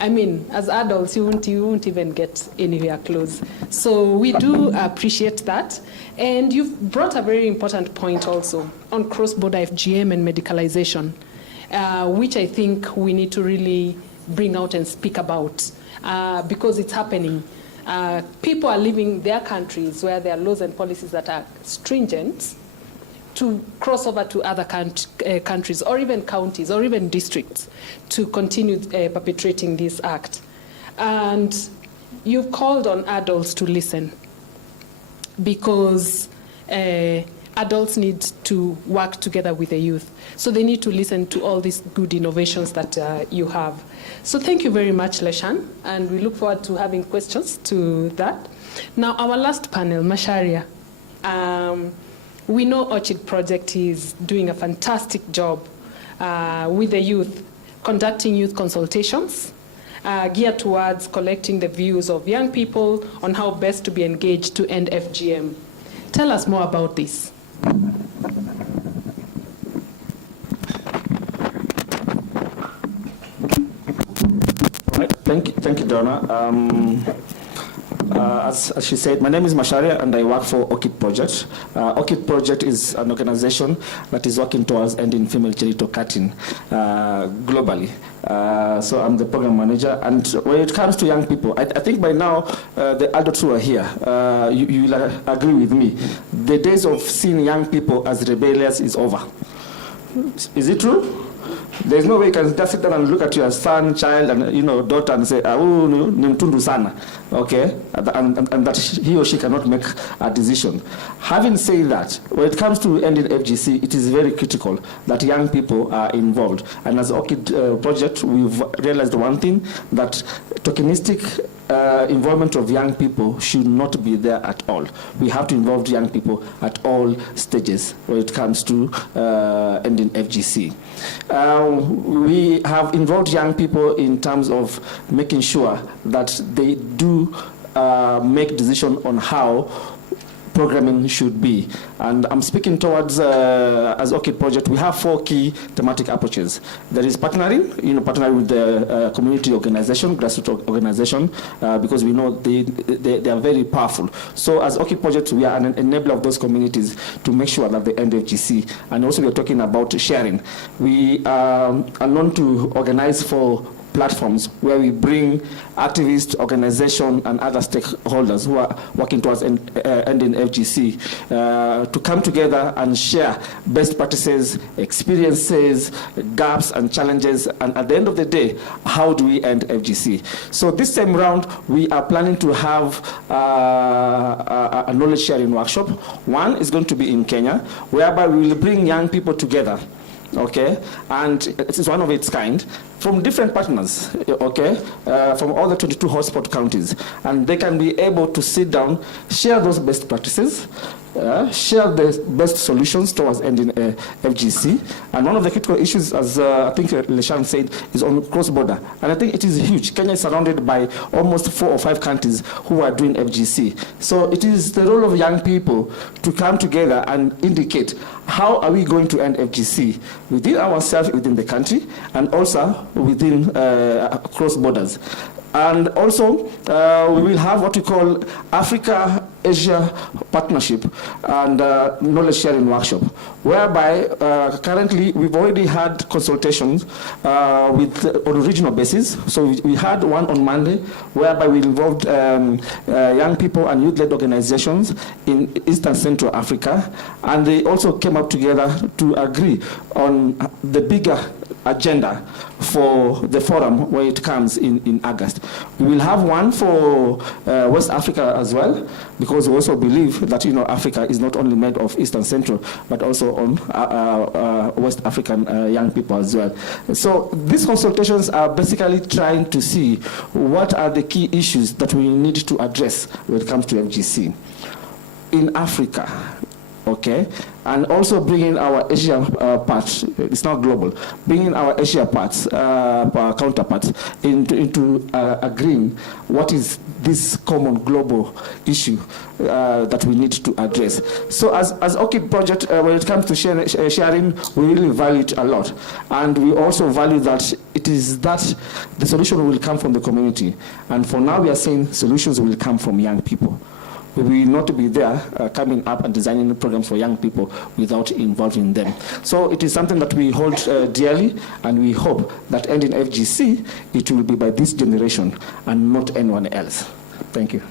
As adults, you won't even get anywhere close. So we do appreciate that. And you've brought a very important point also on cross-border FGM and medicalization, which I think we need to really bring out and speak about because it's happening. People are leaving their countries where there are laws and policies that are stringent to cross over to other countries or even counties or even districts to continue perpetrating this act. And you've called on adults to listen because adults need to work together with the youth. So they need to listen to all these good innovations that you have. So thank you very much, Leshan, and we look forward to having questions to that. Now, our last panel, Masharia. We know Orchid Project is doing a fantastic job with the youth, conducting youth consultations geared towards collecting the views of young people on how best to be engaged to end FGM. Tell us more about this. Right. Thank you, Donna. As she said, my name is Masharia and I work for Orchid Project. Orchid Project is an organization that is working towards ending female genital cutting globally. So I'm the program manager, and when it comes to young people, I think by now the adults who are here, you will agree with me. The days of seeing young people as rebellious is over. Is it true? There's no way you can just sit down and look at your son, child, and daughter and say, "Oh, ni mtundu sana," okay, and that he or she cannot make a decision. Having said that, when it comes to ending FGC, it is very critical that young people are involved. And as Orchid Project, we've realized one thing, that tokenistic involvement of young people should not be there at all. We have to involve young people at all stages when it comes to ending FGC. We have involved young people in terms of making sure that they do make decisions on how programming should be. And I'm speaking towards, as ORCID project, we have 4 key thematic approaches. There is partnering, partnering with the community organization, grassroots organization, because we know they are very powerful. So as ORCID project, we are an enabler of those communities to make sure that they end FGC. And also we are talking about sharing. We are known to organize for platforms where we bring activists, organizations, and other stakeholders who are working towards ending FGC to come together and share best practices, experiences, gaps, and challenges, and at the end of the day, how do we end FGC? So this time round, we are planning to have a knowledge sharing workshop. One is going to be in Kenya, whereby we will bring young people together. Okay, and it is one of its kind from different partners, okay, from all the 22 hotspot counties, and they can be able to sit down, share those best practices, share the best solutions towards ending FGC. And one of the critical issues, as I think Leshan said, is on cross-border. And I think it is huge. Kenya is surrounded by almost 4 or 5 countries who are doing FGC. So it is the role of young people to come together and indicate how are we going to end FGC within ourselves, within the country, and also within cross borders. And also, we will have what we call Africa-Asia Partnership and Knowledge Sharing Workshop, whereby currently we've already had consultations on a regional basis. So we had one on Monday, whereby we involved young people and youth-led organizations in Eastern Central Africa, and they also came up together to agree on the bigger agenda for the forum when it comes in August. We will have one for West Africa as well, because we also believe that Africa is not only made of Eastern Central, but also on West African young people as well. So these consultations are basically trying to see what are the key issues that we need to address when it comes to FGC in Africa. Okay, and also bringing our Asia parts, it's not global, bringing our Asia parts, our counterparts into agreeing what is this common global issue that we need to address. So as ORCID project, when it comes to sharing, we really value it a lot. And we also value that it is that the solution will come from the community. And for now, we are saying solutions will come from young people. We will not be there coming up and designing programs for young people without involving them. So it is something that we hold dearly, and we hope that ending FGC, it will be by this generation and not anyone else. Thank you.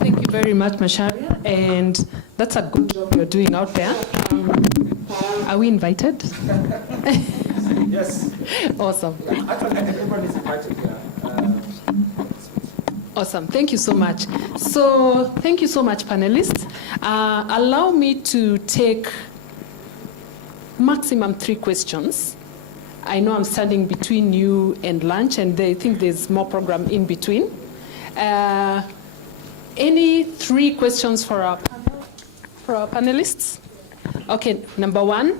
Thank you very much, Masharia, and that's a good job you're doing out there. Are we invited? Yes. Awesome. Actually, everyone is invited here. Awesome. Thank you so much. So, thank you so much, panelists. Allow me to take maximum 3 questions. I know I'm standing between you and lunch, and I think there's more program in between. Any 3 questions for our panelists? Okay, number 1,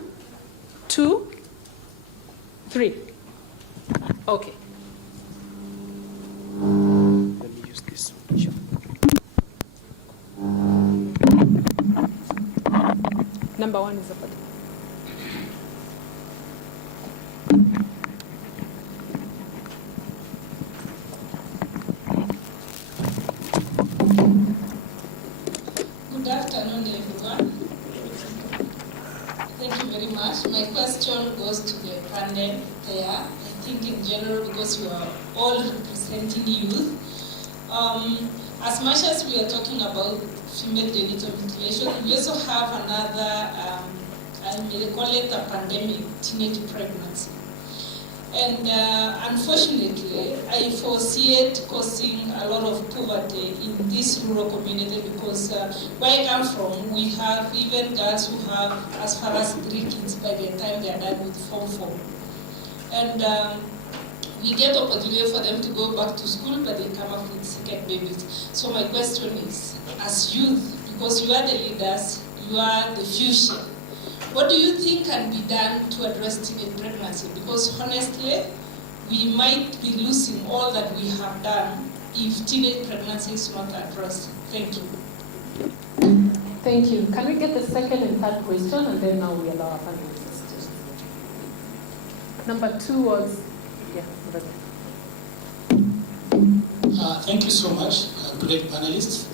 2, 3. Okay. Let me use this. Sure. Number 1 is about. Good afternoon, everyone. Thank you very much. My question goes to the panel there. I think in general, because you are all representing youth. As much as we are talking about female genital mutilation, we also have another, I may call it a pandemic, teenage pregnancy. And unfortunately, I foresee it causing a lot of poverty in this rural community, because where I come from, we have even girls who have as far as 3 kids by the time they are done with Form 4. And we get opportunity for them to go back to school, but they come up with second babies. So my question is, as youth, because you are the leaders, you are the future, what do you think can be done to address teenage pregnancy? Because honestly, we might be losing all that we have done if teenage pregnancy is not addressed. Thank you. Thank you. Can we get the second and third question, and then now we allow our panelists. Number 2 was, yeah. Thank you so much, great panelists.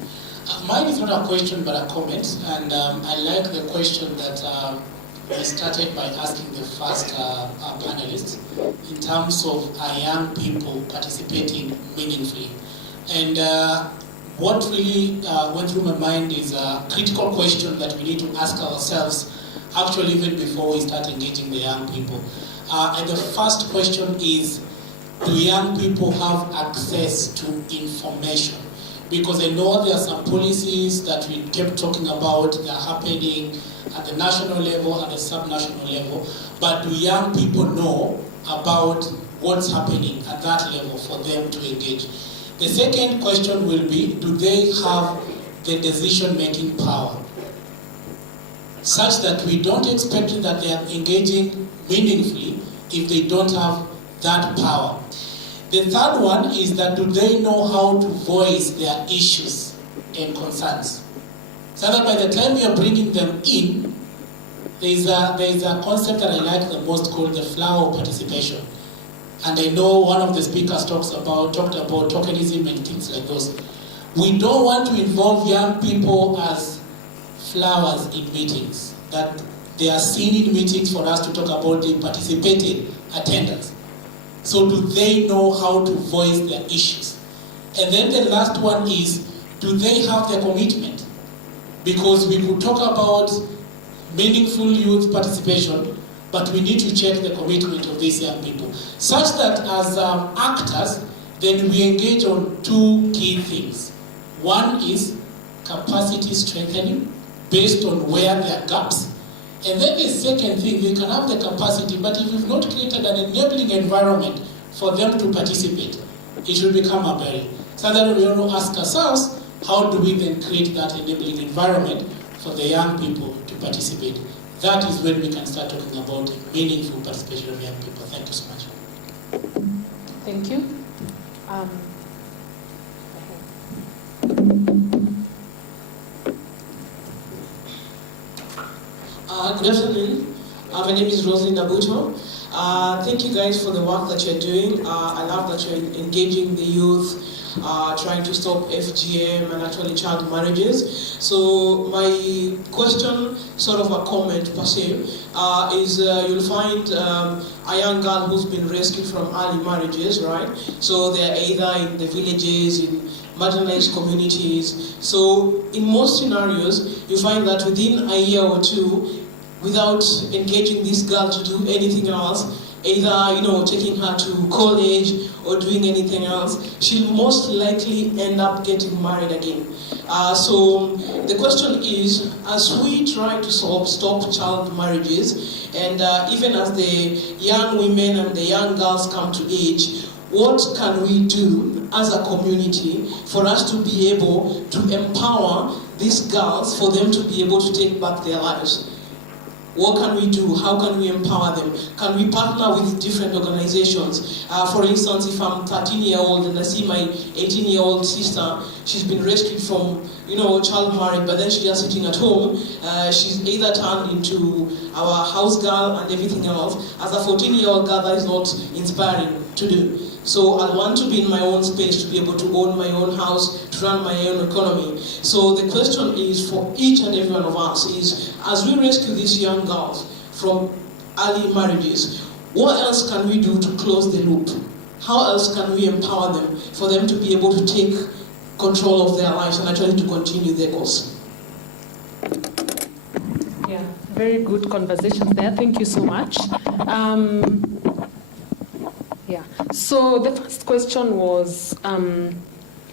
Mine is not a question but a comment, and I like the question that I started by asking the first panelist in terms of young people participating meaningfully. And what really went through my mind is a critical question that we need to ask ourselves, actually even before we start engaging the young people. And the first question is, do young people have access to information? Because I know there are some policies that we kept talking about that are happening at the national level, at the sub-national level, but do young people know about what's happening at that level for them to engage? The second question will be, do they have the decision-making power? Such that we don't expect that they are engaging meaningfully if they don't have that power. The third one is that do they know how to voice their issues and concerns? So that by the time we are bringing them in, there is a concept that I like the most called the flower of participation. And I know one of the speakers talked about tokenism and things like those. We don't want to involve young people as flowers in meetings, that they are seen in meetings for us to talk about the participating attendance. So do they know how to voice their issues? And then the last one is, do they have the commitment? Because we could talk about meaningful youth participation, but we need to check the commitment of these young people, such that as actors, then we engage on 2 key things. One is capacity strengthening, based on where there are gaps. And then the second thing, we can have the capacity, but if we've not created an enabling environment for them to participate, it will become a barrier. So then we want to ask ourselves, how do we then create that enabling environment for the young people to participate? That is when we can start talking about meaningful participation of young people. Thank you so much. Thank you. Good afternoon. My name is Rosie Nabuto. Thank you guys for the work that you're doing. I love that you're engaging the youth, trying to stop Fgm and actually child marriages. So my question, sort of a comment per se, is you'll find a young girl who's been rescued from early marriages, right? So they're either in the villages, in marginalized communities. So in most scenarios, you find that within a year or 2, without engaging this girl to do anything else, either taking her to college or doing anything else, she'll most likely end up getting married again. So the question is, as we try to stop child marriages, and even as the young women and the young girls come to age, what can we do as a community for us to be able to empower these girls, for them to be able to take back their lives? What can we do? How can we empower them? Can we partner with different organizations? For instance, if I'm 13-year-old and I see my 18-year-old sister, she's been rescued from, child marriage, but then she's just sitting at home. She's either turned into our house girl and everything else. As a 14-year-old girl, that is not inspiring to do. So I want to be in my own space, to be able to own my own house, to run my own economy. So the question is for each and every one of us is, as we rescue these young girls from early marriages, what else can we do to close the loop? How else can we empower them, for them to be able to take control of their lives and actually to continue their course? Yeah, very good conversation there. Thank you so much. Yeah. So the first question was,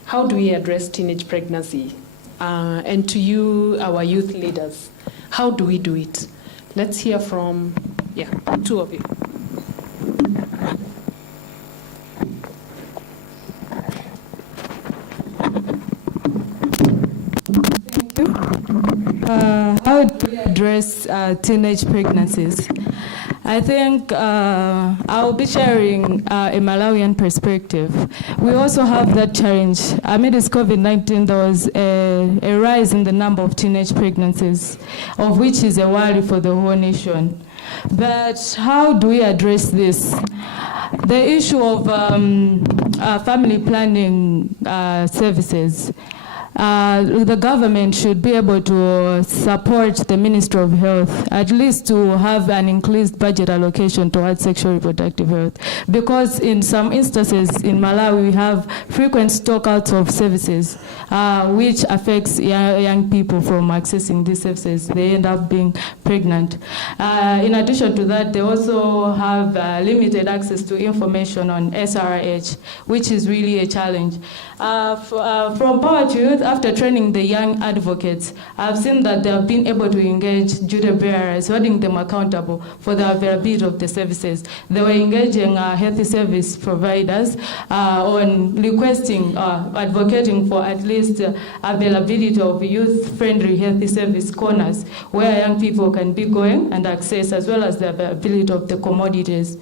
how do we address teenage pregnancy? And to you, our youth leaders, how do we do it? Let's hear from, 2 of you. How do we address teenage pregnancies? I think I'll be sharing a Malawian perspective. We also have that challenge. Amidst COVID-19, there was a rise in the number of teenage pregnancies, of which is a worry for the whole nation. But how do we address this? The issue of family planning services. The government should be able to support the Ministry of Health, at least to have an increased budget allocation towards sexual reproductive health. Because in some instances in Malawi, we have frequent stockouts of services, which affects young people from accessing these services. They end up being pregnant. In addition to that, they also have limited access to information on SRH, which is really a challenge. From Power to Youth, after training the young advocates, I've seen that they have been able to engage duty bearers, holding them accountable for the availability of the services. They were engaging healthy service providers on requesting, advocating for at least availability of youth-friendly healthy service corners where young people can be going and access, as well as the availability of the commodities.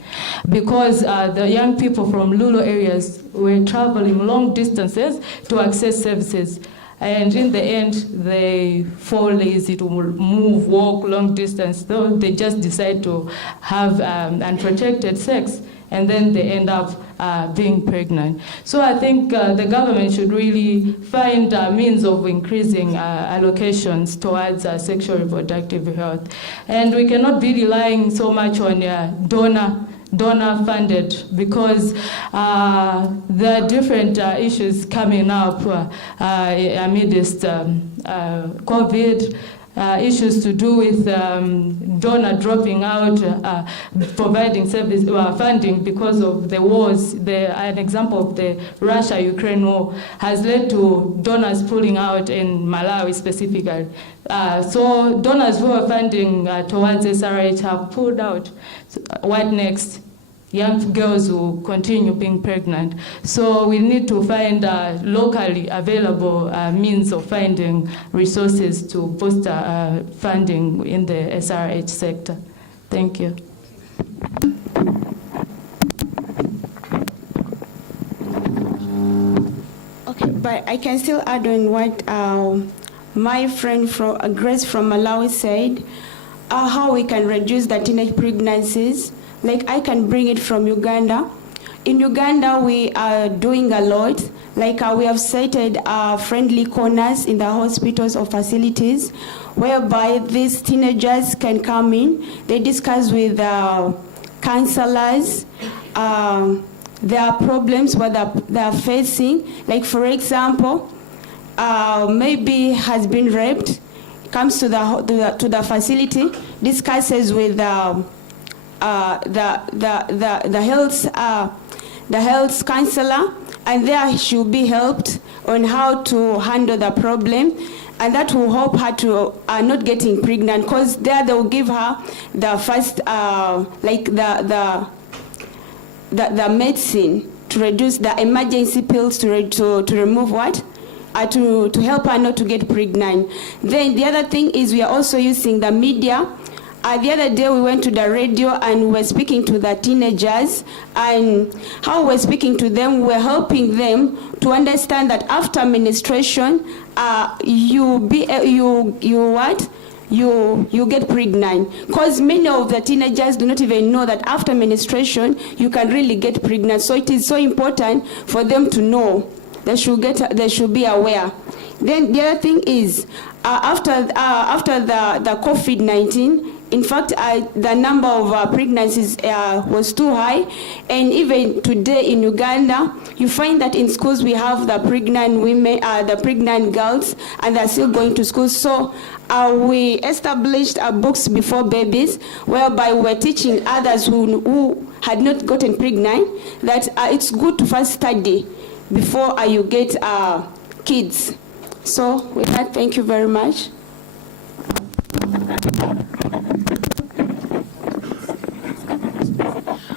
Because the young people from rural areas were traveling long distances to access services. And in the end, they fall lazy to move, walk long distance, so they just decide to have unprotected sex, and then they end up being pregnant. So I think the government should really find means of increasing allocations towards sexual reproductive health. And we cannot be relying so much on donor funded, because there are different issues coming up amidst COVID, issues to do with donor dropping out, providing service funding because of the wars. An example of the Russia-Ukraine war has led to donors pulling out in Malawi specifically. So donors who are funding towards SRH have pulled out. So what next? Young girls will continue being pregnant. So we need to find locally available means of finding resources to boost funding in the SRH sector. Thank you. Okay, but I can still add on what my friend Grace from Malawi said, how we can reduce the teenage pregnancies. Like, I can bring it from Uganda. In Uganda, we are doing a lot. Like, we have cited friendly corners in the hospitals or facilities, whereby these teenagers can come in. They discuss with counselors their problems, what they are facing. Like, for example, maybe has been raped, comes to the facility, discusses with the health counselor, and there she will be helped on how to handle the problem, and that will help her to not getting pregnant, because there they will give her the first like the medicine to reduce the emergency pills to remove what? To help her not to get pregnant. Then the other thing is we are also using the media. The other day we went to the radio and we were speaking to the teenagers, and how we were speaking to them, we were helping them to understand that after menstruation, you get pregnant. Because many of the teenagers do not even know that after menstruation, you can really get pregnant. So it is so important for them to know. They should be aware. Then the other thing is, after the COVID-19, in fact, the number of pregnancies was too high, and even today in Uganda, you find that in schools we have the pregnant women, the pregnant girls, and they're still going to school. So we established books before babies, whereby we're teaching others who had not gotten pregnant that it's good to first study before you get kids. So with that, thank you very much.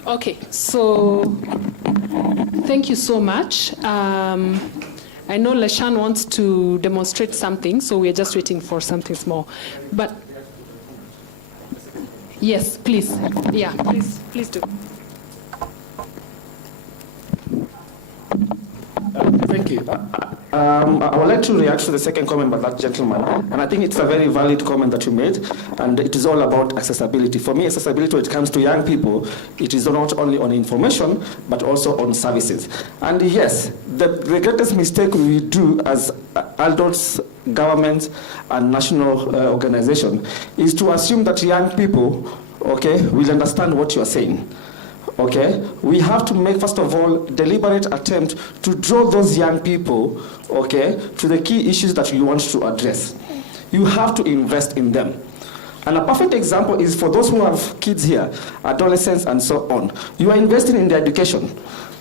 Okay, so thank you so much. I know Leshan wants to demonstrate something, so we're just waiting for something small. But yes, please. Yeah, please do. Thank you. I would like to react to the second comment by that gentleman, and I think it's a very valid comment that you made, and it is all about accessibility. For me, accessibility when it comes to young people, it is not only on information, but also on services. And yes, the greatest mistake we do as adults, governments, and national organization is to assume that young people, okay, will understand what you are saying. Okay, we have to make, first of all, deliberate attempt to draw those young people, okay, to the key issues that you want to address. You have to invest in them. And a perfect example is for those who have kids here, adolescents and so on. You are investing in their education.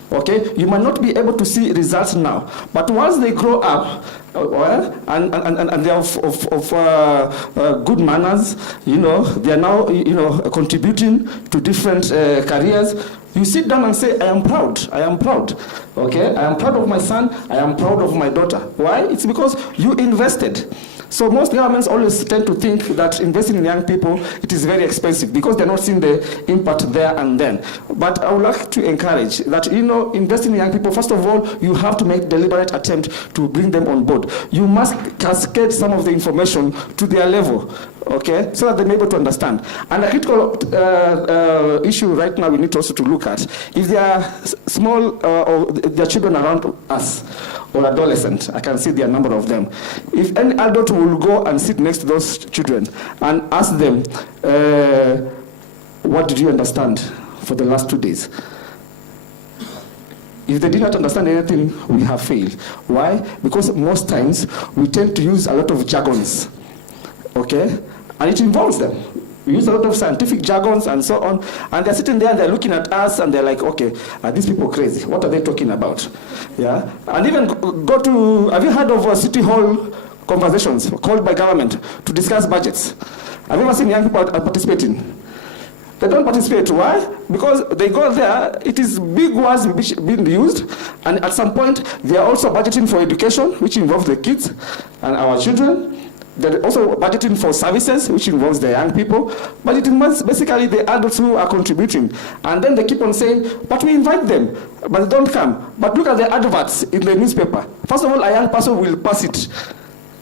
Okay, you might not be able to see results now, but once they grow up and they are of good manners, they are now contributing to different careers. You sit down and say, I am proud. Okay, I am proud of my son. I am proud of my daughter. Why? It's because you invested. So most governments always tend to think that investing in young people, it is very expensive because they're not seeing the impact there and then. But I would like to encourage that, investing in young people, first of all, you have to make deliberate attempt to bring them on board. You must cascade some of the information to their level, okay, so that they're able to understand. And a critical issue right now we need also to look at, if they are small or their children around us, or adolescent, I can see there are a number of them. If any adult will go and sit next to those children and ask them, what did you understand for the last 2 days? If they did not understand anything, we have failed. Why? Because most times we tend to use a lot of jargons, okay? And it involves them. We use a lot of scientific jargons and so on, and they're sitting there and they're looking at us and they're like, okay, are these people crazy? What are they talking about? Yeah. And even have you heard of City Hall conversations called by government to discuss budgets? Have you ever seen young people participating? They don't participate. Why? Because they go there, it is big words being used, and at some point they are also budgeting for education, which involves the kids and our children. They're also budgeting for services, which involves the young people, but it involves basically the adults who are contributing. And then they keep on saying, but we invite them, but they don't come. But look at the adverts in the newspaper. First of all, a young person will pass it,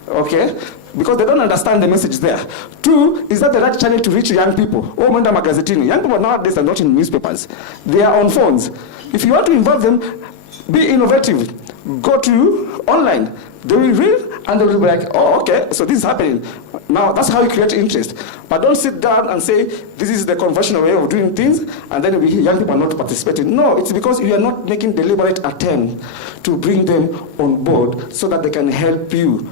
okay? Because they don't understand the message there. Two, is that the right channel to reach young people? Young people nowadays are not in newspapers. They are on phones. If you want to involve them, be innovative. Go to online. They will read and they will be like, oh, okay, so this is happening. Now, that's how you create interest. But don't sit down and say, this is the conventional way of doing things, and then young people are not participating. No, it's because you are not making deliberate attempt to bring them on board so that they can help you,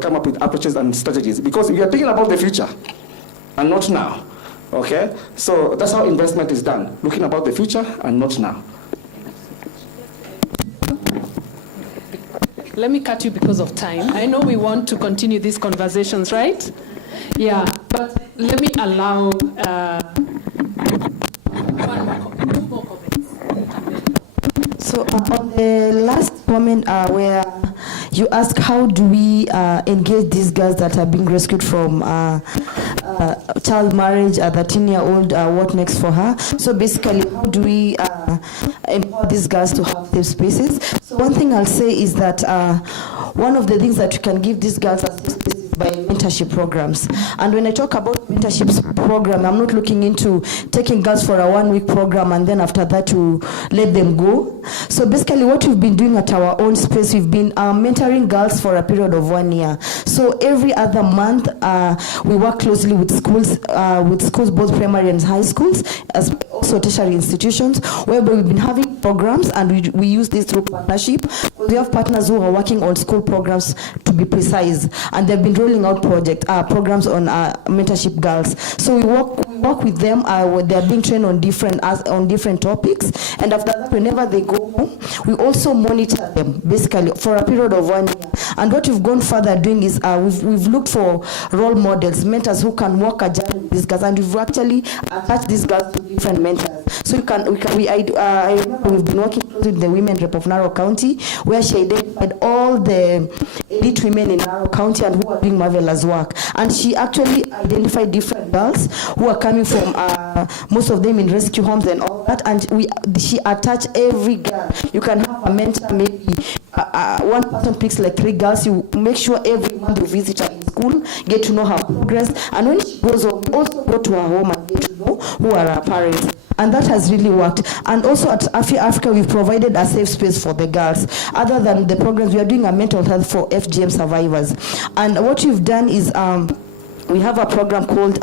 come up with approaches and strategies. Because we are thinking about the future and not now. Okay? So that's how investment is done, looking about the future and not now. Let me cut you because of time. I know we want to continue these conversations, right? Yeah, but let me allow two more comments. So on the last comment where you ask how do we engage these girls that are being rescued from child marriage, a 13-year-old, what next for her? So basically, how do we empower these girls to have safe spaces? So one thing I'll say is that one of the things that you can give these girls are safe spaces by mentorship programs. And when I talk about mentorship program, I'm not looking into taking girls for a 1-week program and then after that to let them go. So basically what we've been doing at our own space, we've been mentoring girls for a period of 1 year. So every other month, we work closely with schools both primary and high schools, as also tertiary institutions, whereby we've been having programs, and we use this through partnership. We have partners who are working on school programs, to be precise, and they've been rolling out programs on mentorship girls. So we work with them when they're being trained on different topics, and after that, whenever they go home, we also monitor them basically for a period of 1 year. And what we've gone further doing is we've looked for role models, mentors who can walk a journey with these girls, and we've actually attached these girls to different mentors. So I remember we've been working closely with the Women Rep of Narok County, where she identified all the elite women in Narok County and who are doing marvelous work. And she actually identified different girls who are coming from, most of them in rescue homes and all that. And she attached every girl. You can have a mentor, maybe one person picks like 3 girls. You make sure every month you visit her in school, get to know her progress. And when she goes home, also go to her home and get to know who are her parents. And that has really worked. And also at Africa, we've provided a safe space for the girls. Other than the programs, we are doing a mental health for FGM survivors. And what we've done is we have a program called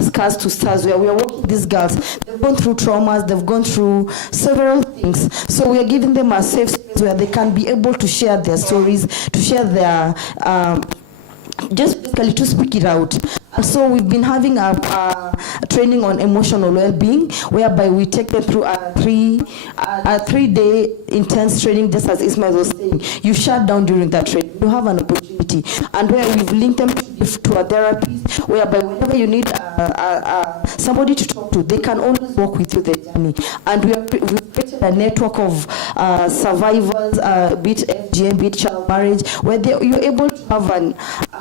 Scars to Stars, where we are working with these girls. They've gone through traumas, they've gone through several things. So we are giving them a safe space where they can be able to share their stories, to share their, just basically to speak it out. And so we've been having a training on emotional well-being, whereby we take them through a 3-day intense training, just as Ismail was saying. You shut down during that training, you have an opportunity. And where we've linked them to a therapist, whereby whenever you need somebody to talk to, they can always walk with you the journey. And we've created a network of survivors, be it FGM, be it child marriage, where you're able to have a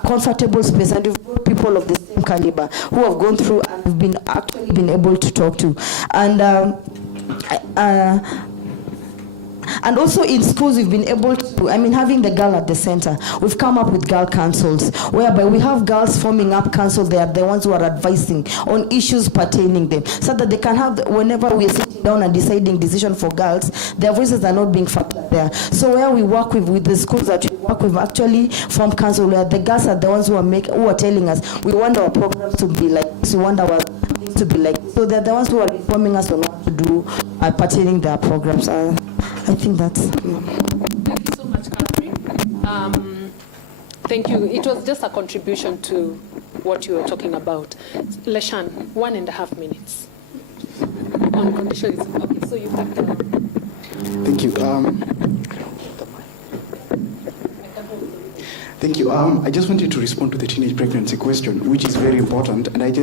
comfortable space, and you've got people of the same caliber who have gone through and have been actually been able to talk to. And also in schools, we've been able to, having the girl at the center, we've come up with girl councils, whereby we have girls forming up councils. They are the ones who are advising on issues pertaining them, so that they can have, whenever we are sitting down and deciding decision for girls, their voices are not being factored there. So where we work with the schools that we work with, actually form council, where the girls are the ones who are telling us, we want our programs to be like this, we want our things to be like this. So they're the ones who are informing us on what to do pertaining their programs. I think that's... Thank you so much, Catherine. Thank you. It was just a contribution to what you were talking about. Leshan, 1.5 minutes. On conditions. Okay, so you have to... Thank you. Thank you. I just wanted to respond to the teenage pregnancy question, which is very important. And it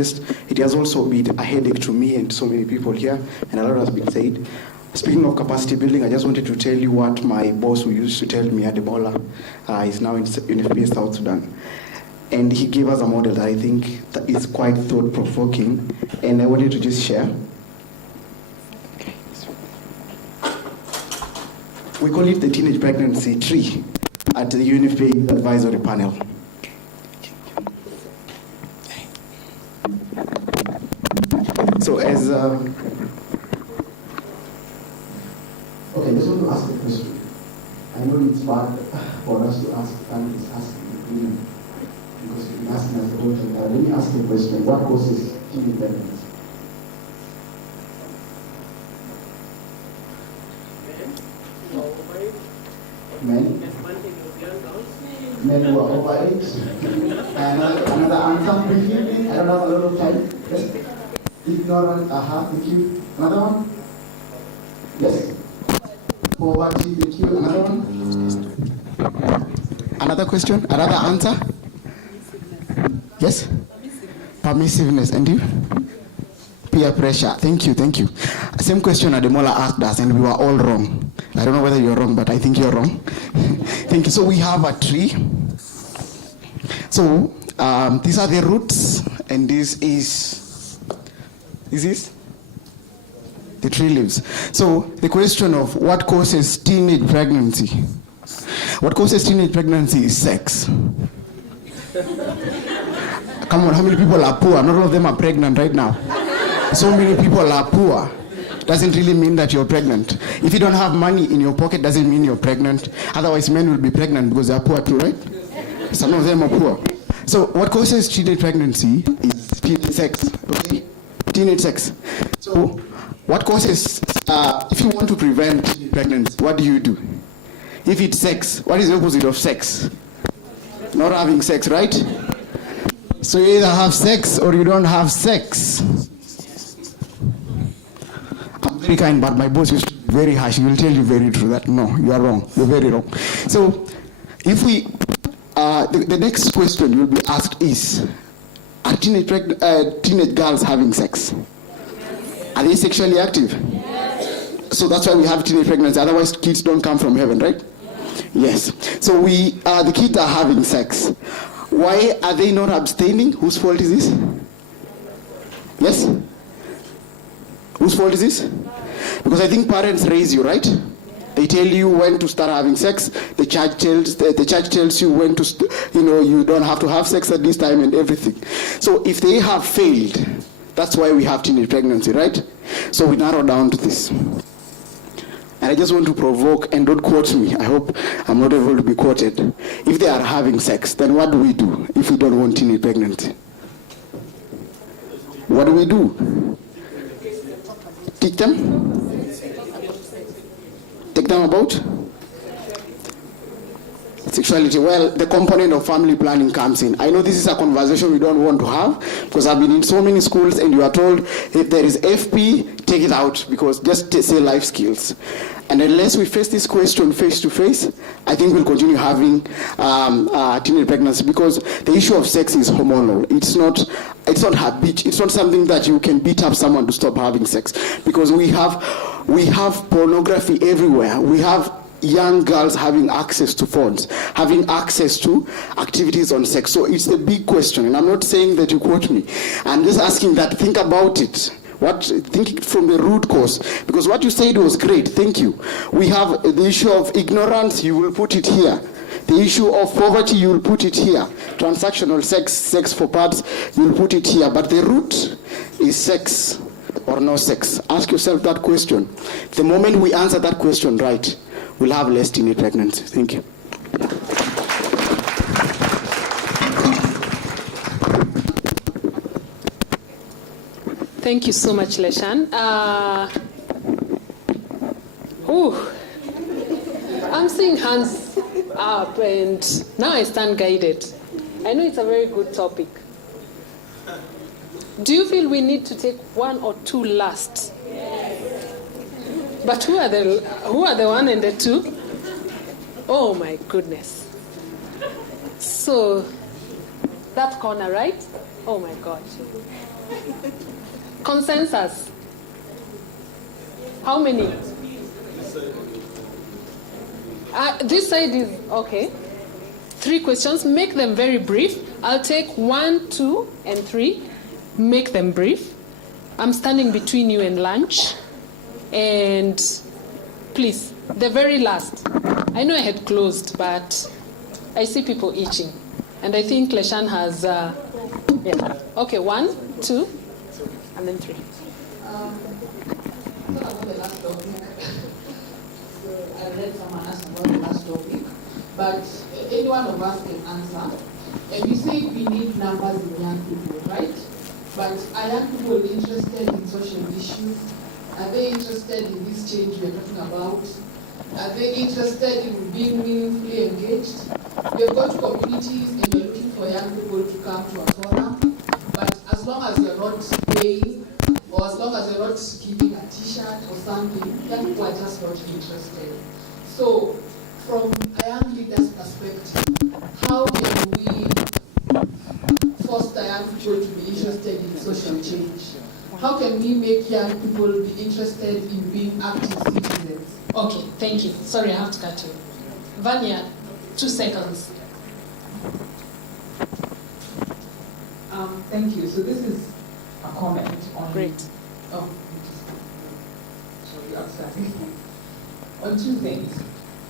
has also been a headache to me and so many people here, and a lot has been said. Speaking of capacity building, I just wanted to tell you what my boss who used to tell me at Ebola is now in Unfpa, South Sudan. And he gave us a model that I think that is quite thought-provoking, and I wanted to just share. We call it the teenage pregnancy tree at the Unfpa advisory panel. So as... Okay, I just want to ask a question. I know it's bad for us to ask families asking the opinion, because you've been asking us the whole time. Let me ask you a question. What causes teenage pregnancy? Men? Men who are overweight? Another answer, briefly? I don't have a lot of time. Yes? Ignorant, thank you. Another one? Yes? Poverty, thank you. Another one? Another question? Another answer? Yes? Permissiveness. And you? Peer pressure. Thank you, thank you. Same question Ademola asked us, and we were all wrong. I don't know whether you're wrong, but I think you're wrong. Thank you. So we have a tree. So these are the roots, and this is the tree leaves. So the question of what causes teenage pregnancy? What causes teenage pregnancy is sex. Come on, how many people are poor? Not all of them are pregnant right now. So many people are poor. Doesn't really mean that you're pregnant. If you don't have money in your pocket, doesn't mean you're pregnant. Otherwise, men will be pregnant because they're poor too, right? Some of them are poor. So what causes teenage pregnancy is teenage sex, okay? Teenage sex. So what causes, if you want to prevent pregnancy, what do you do? If it's sex, what is the opposite of sex? Not having sex, right? So you either have sex or you don't have sex. I'm very kind, but my boss used to be very harsh. He will tell you very true that no, you are wrong. You're very wrong. So if we, the next question you'll be asked is, are teenage girls having sex? Are they sexually active? So that's why we have teenage pregnancy. Otherwise, kids don't come from heaven, right? Yes. So the kids are having sex. Why are they not abstaining? Whose fault is this? Yes? Whose fault is this? Because I think parents raise you, right? They tell you when to start having sex. The church tells you when to, you don't have to have sex at this time and everything. So if they have failed, that's why we have teenage pregnancy, right? So we narrow down to this. And I just want to provoke, and don't quote me. I hope I'm not able to be quoted. If they are having sex, then what do we do if we don't want teenage pregnancy? What do we do? Teach them? Take them about sexuality. Well, the component of family planning comes in. I know this is a conversation we don't want to have, because I've been in so many schools and you are told if there is FP, take it out, because just say life skills. And unless we face this question face to face, I think we'll continue having teenage pregnancy, because the issue of sex is hormonal. It's not habit. It's not something that you can beat up someone to stop having sex, because we have pornography everywhere. We have young girls having access to phones, having access to activities on sex. So it's a big question, and I'm not saying that you quote me. I'm just asking that think about it. Think it from the root cause, because what you said was great. Thank you. We have the issue of ignorance. You will put it here. The issue of poverty, you will put it here. Transactional sex for parts, you will put it here. But the root is sex or no sex. Ask yourself that question. The moment we answer that question right, we'll have less teenage pregnancy. Thank you. Thank you so much, Leshan. I'm seeing hands up, and now I stand guided. I know it's a very good topic. Do you feel we need to take one or two last? Yes. But who are the one and the two? Oh my goodness. So that corner, right? Oh my gosh. Consensus. How many? This side is okay. 3 questions. Make them very brief. I'll take 1, 2, and 3. Make them brief. I'm standing between you and lunch. And please, the very last. I know I had closed, but I see people itching. And I think Leshan has, yeah. Okay, 1, 2, and then 3. About the last topic. So I read someone ask about the last topic, but any one of us can answer. And you say we need numbers in young people, right? But are young people interested in social issues? Are they interested in this change we are talking about? Are they interested in being meaningfully engaged? We've got communities and we're looking for young people to come to a forum, but as long as you're not paying, or as long as you're not giving a t-shirt or something, young people are just not interested. So, from a young leader's perspective, how can we foster young people to be interested in social change? How can we make young people be interested in being active citizens? Okay, thank you. Sorry, I have to cut you. Vanya, 2 seconds. Thank you. So this is a comment on... Great. Oh, sorry, outstanding. On 2 things.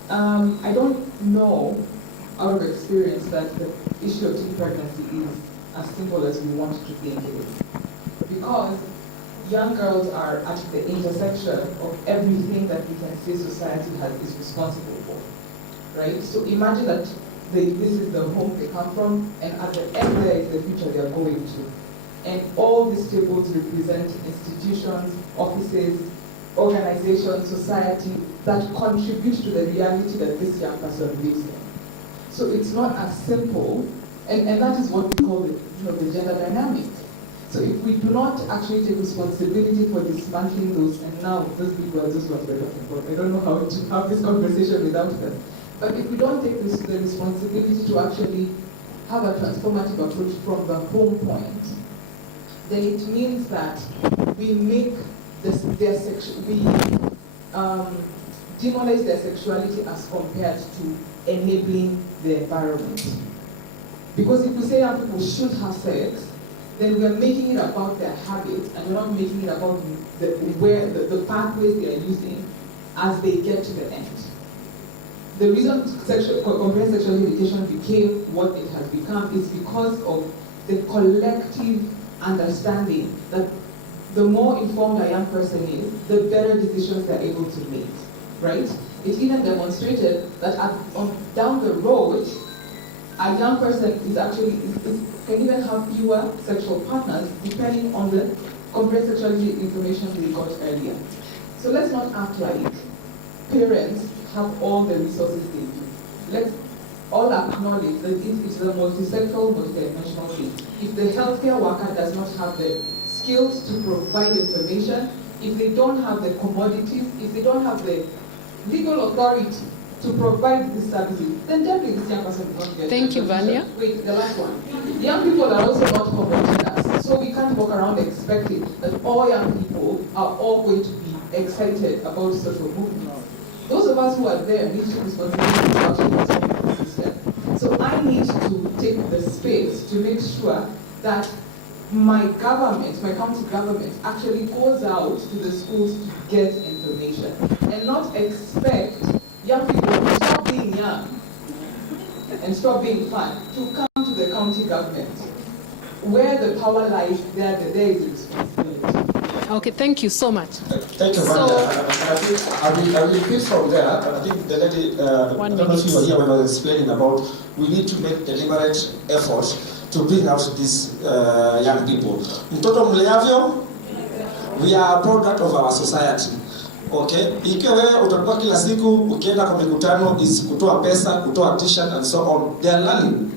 I don't know, out of experience, that the issue of teen pregnancy is as simple as we want to think it is. Because young girls are at the intersection of everything that we can say society is responsible for, right? So imagine that this is the home they come from, and at the end there is the future they are going to. And all these tables represent institutions, offices, organizations, society that contribute to the reality that this young person lives in. So it's not as simple, and that is what we call the gender dynamic. So if we do not actually take responsibility for dismantling those, and now those people are just what we're looking for. I don't know how to have this conversation without them. But if we don't take the responsibility to actually have a transformative approach from the home point, then it means that we make their sexual, demonize their sexuality as compared to enabling the environment. Because if we say young people should have sex, then we are making it about their habits, and we're not making it about the pathways they are using as they get to the end. The reason comprehensive sexual education became what it has become is because of the collective understanding that the more informed a young person is, the better decisions they're able to make, right? It even demonstrated that down the road, a young person is actually can even have fewer sexual partners depending on the comprehensive sexuality information they got earlier. So let's not act like parents have all the resources they do. Let's all acknowledge that it's a multisectoral, multidimensional thing. If the healthcare worker does not have the skills to provide information, if they don't have the commodities, if they don't have the legal authority to provide these services, then definitely this young person will not get. Thank you, Vanya. Wait, the last one. Young people are also not homogeneous, so we can't walk around expecting that all young people are all going to be excited about social movements. Those of us who are there need to responsibility about the system. So I need to take the space to make sure that my government, my county government, actually goes out to the schools to get information and not expect young people to stop being young and stop being fun, to come to the county government. Where the power lies, there is responsibility. Okay, thank you so much. Thank you, Vanya. I will repeat from there. I think the lady, I don't know if you were here when I was explaining about we need to make deliberate effort to bring out these young people. Mtoto mleavyo, we are a product of our society. Okay? Ikiwa wewe utakuwa kila siku ukienda kwa mikutano is kutoa pesa, kutoa t-shirt and so on, they are learning.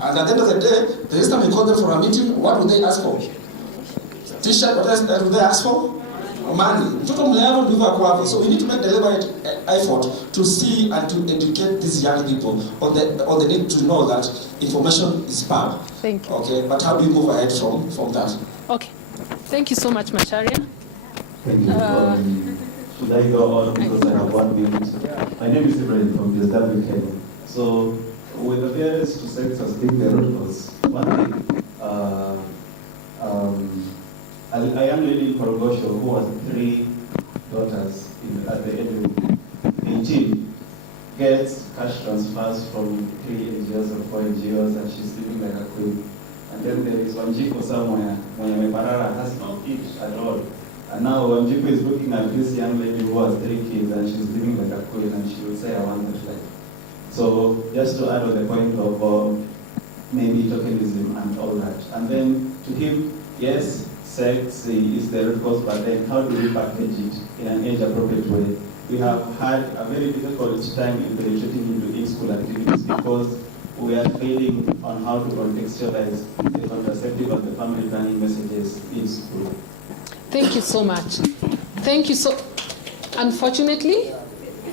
And at the end of the day, the next time you call them for a meeting, what would they ask for? T-shirt, what else do they ask for? Money. Mtoto mleavyo ndivyo kwa. So we need to make deliberate effort to see and to educate these young people on the need to know that information is power. Thank you. Okay, but how do you move ahead from that? Okay. Thank you so much, Macharia. Thank you. Should I go on because I have 1 minute? My name is Ibrahim from PSW Kenya. So, with the various two sectors being the root cause, one thing, a young lady in Korogosho who has 3 daughters at the age of 18 gets cash transfers from 3 NGOs or 4 NGOs and she's living like a queen. And then there is Wanjiko somewhere, when Parara has no kids at all. And now Wanjiko is looking at this young lady who has 3 kids and she's living like a queen and she will say, I want that life. So just to add on the point of maybe tokenism and all that. And then to him, yes, sex is the root cause, but then how do we package it in an age-appropriate way? We have had a very difficult time in penetrating into in-school activities because we are failing on how to contextualize the contraceptive and the family planning messages in school. Thank you so much. Thank you so. Unfortunately,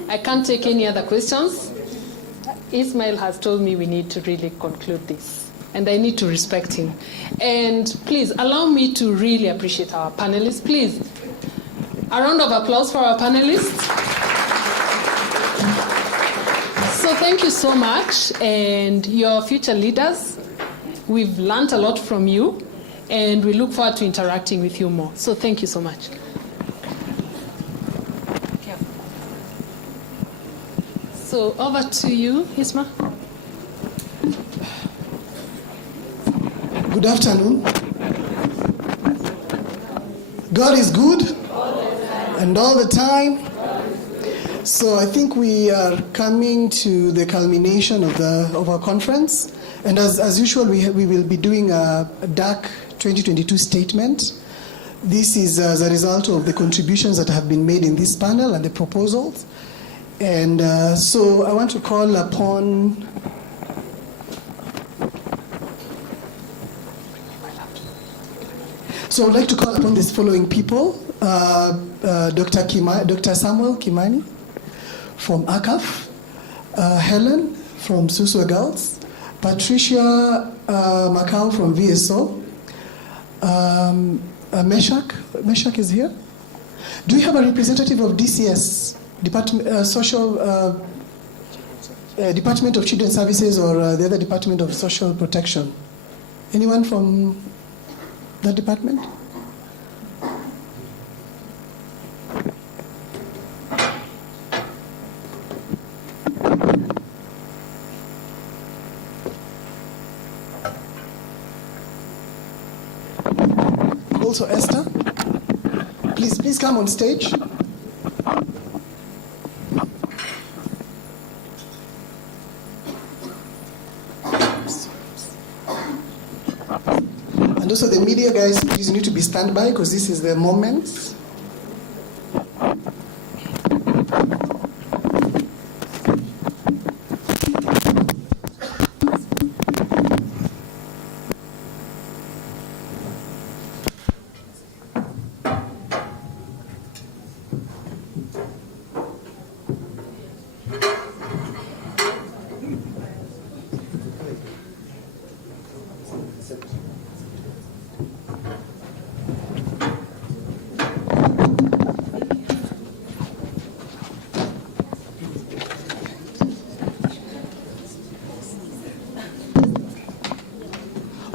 I can't take any other questions. Ismail has told me we need to really conclude this, and I need to respect him. And please allow me to really appreciate our panelists. Please, a round of applause for our panelists. So thank you so much, and your future leaders. We've learned a lot from you, and we look forward to interacting with you more. So thank you so much. So over to you, Isma. Good afternoon. God is good and all the time. So I think we are coming to the culmination of our conference. And as usual, we will be doing a DAC 2022 statement. This is as a result of the contributions that have been made in this panel and the proposals. And so I want to call upon So I would like to call upon these following people. Dr. Samuel Kimani from ACAF, Helen from Suswa Girls, Patricia Macau from VSO, Meshach is here, Do we have a representative of DCS, Department of Children Services, or the other Department of Social Protection? Anyone from that department? Also, Esther, please come on stage. And also the media guys, please need to be standby because this is the moment.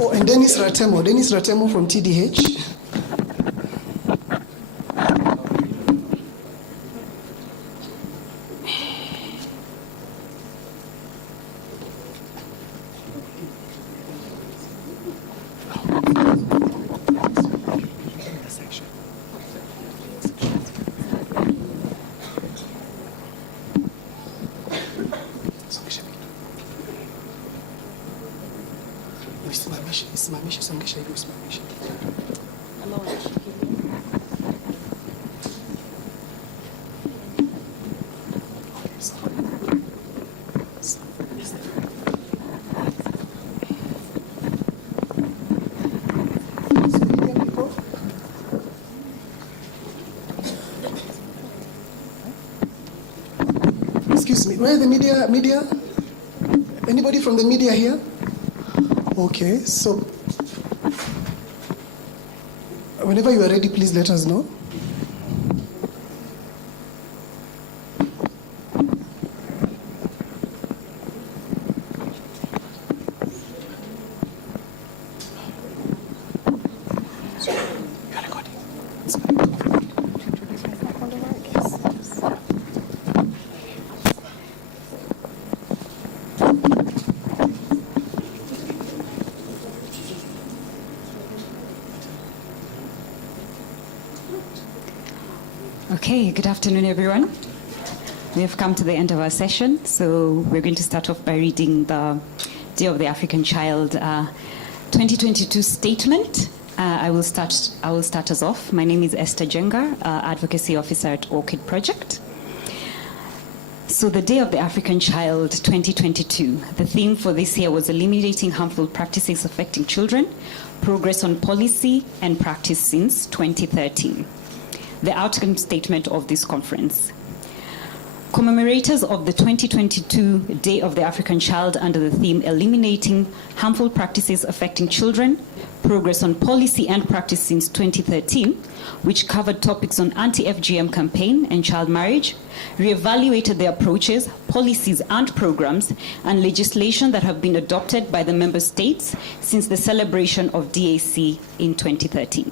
Oh, and Dennis Ratemo from TDH. Excuse me, where are the media? Anybody from the media here? Okay, so whenever you are ready, please let us know. Okay, good afternoon, everyone. We have come to the end of our session, so we're going to start off by reading the Day of the African Child 2022 statement. I will start us off. My name is Esther Jenga, Advocacy Officer at Orchid Project. So the Day of the African Child 2022, the theme for this year was eliminating harmful practices affecting children, progress on policy and practice since 2013. The outcome statement of this conference. Commemorators of the 2022 Day of the African Child under the theme Eliminating Harmful Practices Affecting Children, Progress on Policy and Practice since 2013, which covered topics on anti-FGM campaign and child marriage, reevaluated the approaches, policies and programs and legislation that have been adopted by the member states since the celebration of DAC in 2013.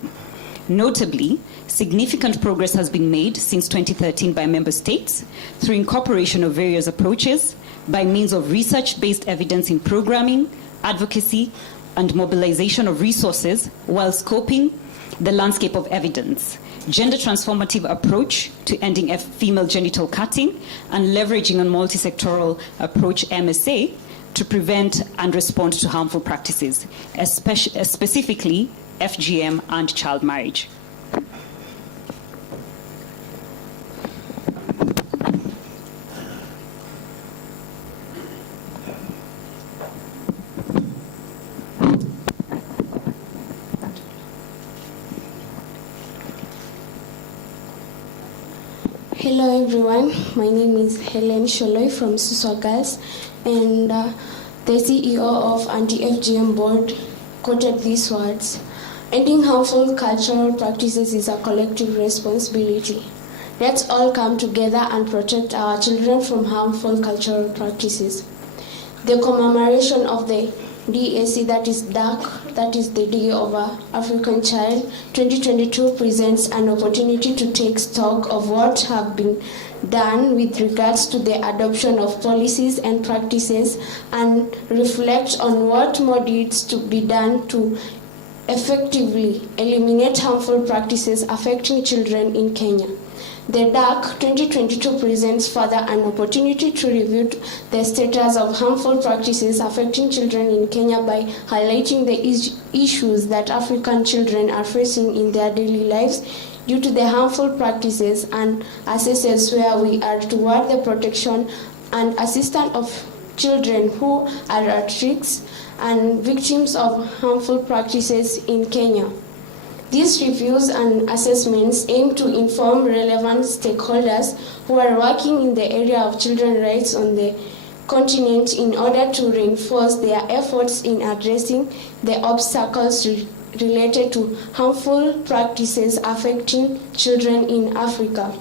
Notably, significant progress has been made since 2013 by member states through incorporation of various approaches by means of research-based evidence in programming, advocacy, and mobilization of resources while scoping the landscape of evidence, gender transformative approach to ending female genital cutting, and leveraging a multi-sectoral approach MSA to prevent and respond to harmful practices, specifically FGM and child marriage. Hello everyone, my name is Helen Sholoi from Suswa Girls, and the CEO of Anti-FGM Board quoted these words: Ending harmful cultural practices is a collective responsibility. Let's all come together and protect our children from harmful cultural practices. The commemoration of the DAC, that is DAC, that is the Day of our African Child, 2022 presents an opportunity to take stock of what have been done with regards to the adoption of policies and practices and reflect on what more needs to be done to effectively eliminate harmful practices affecting children in Kenya. The DAC 2022 presents further an opportunity to review the status of harmful practices affecting children in Kenya by highlighting the issues that African children are facing in their daily lives due to the harmful practices and assesses where we are toward the protection and assistance of children who are at risk and victims of harmful practices in Kenya. These reviews and assessments aim to inform relevant stakeholders who are working in the area of children's rights on the continent in order to reinforce their efforts in addressing the obstacles related to harmful practices affecting children in Africa.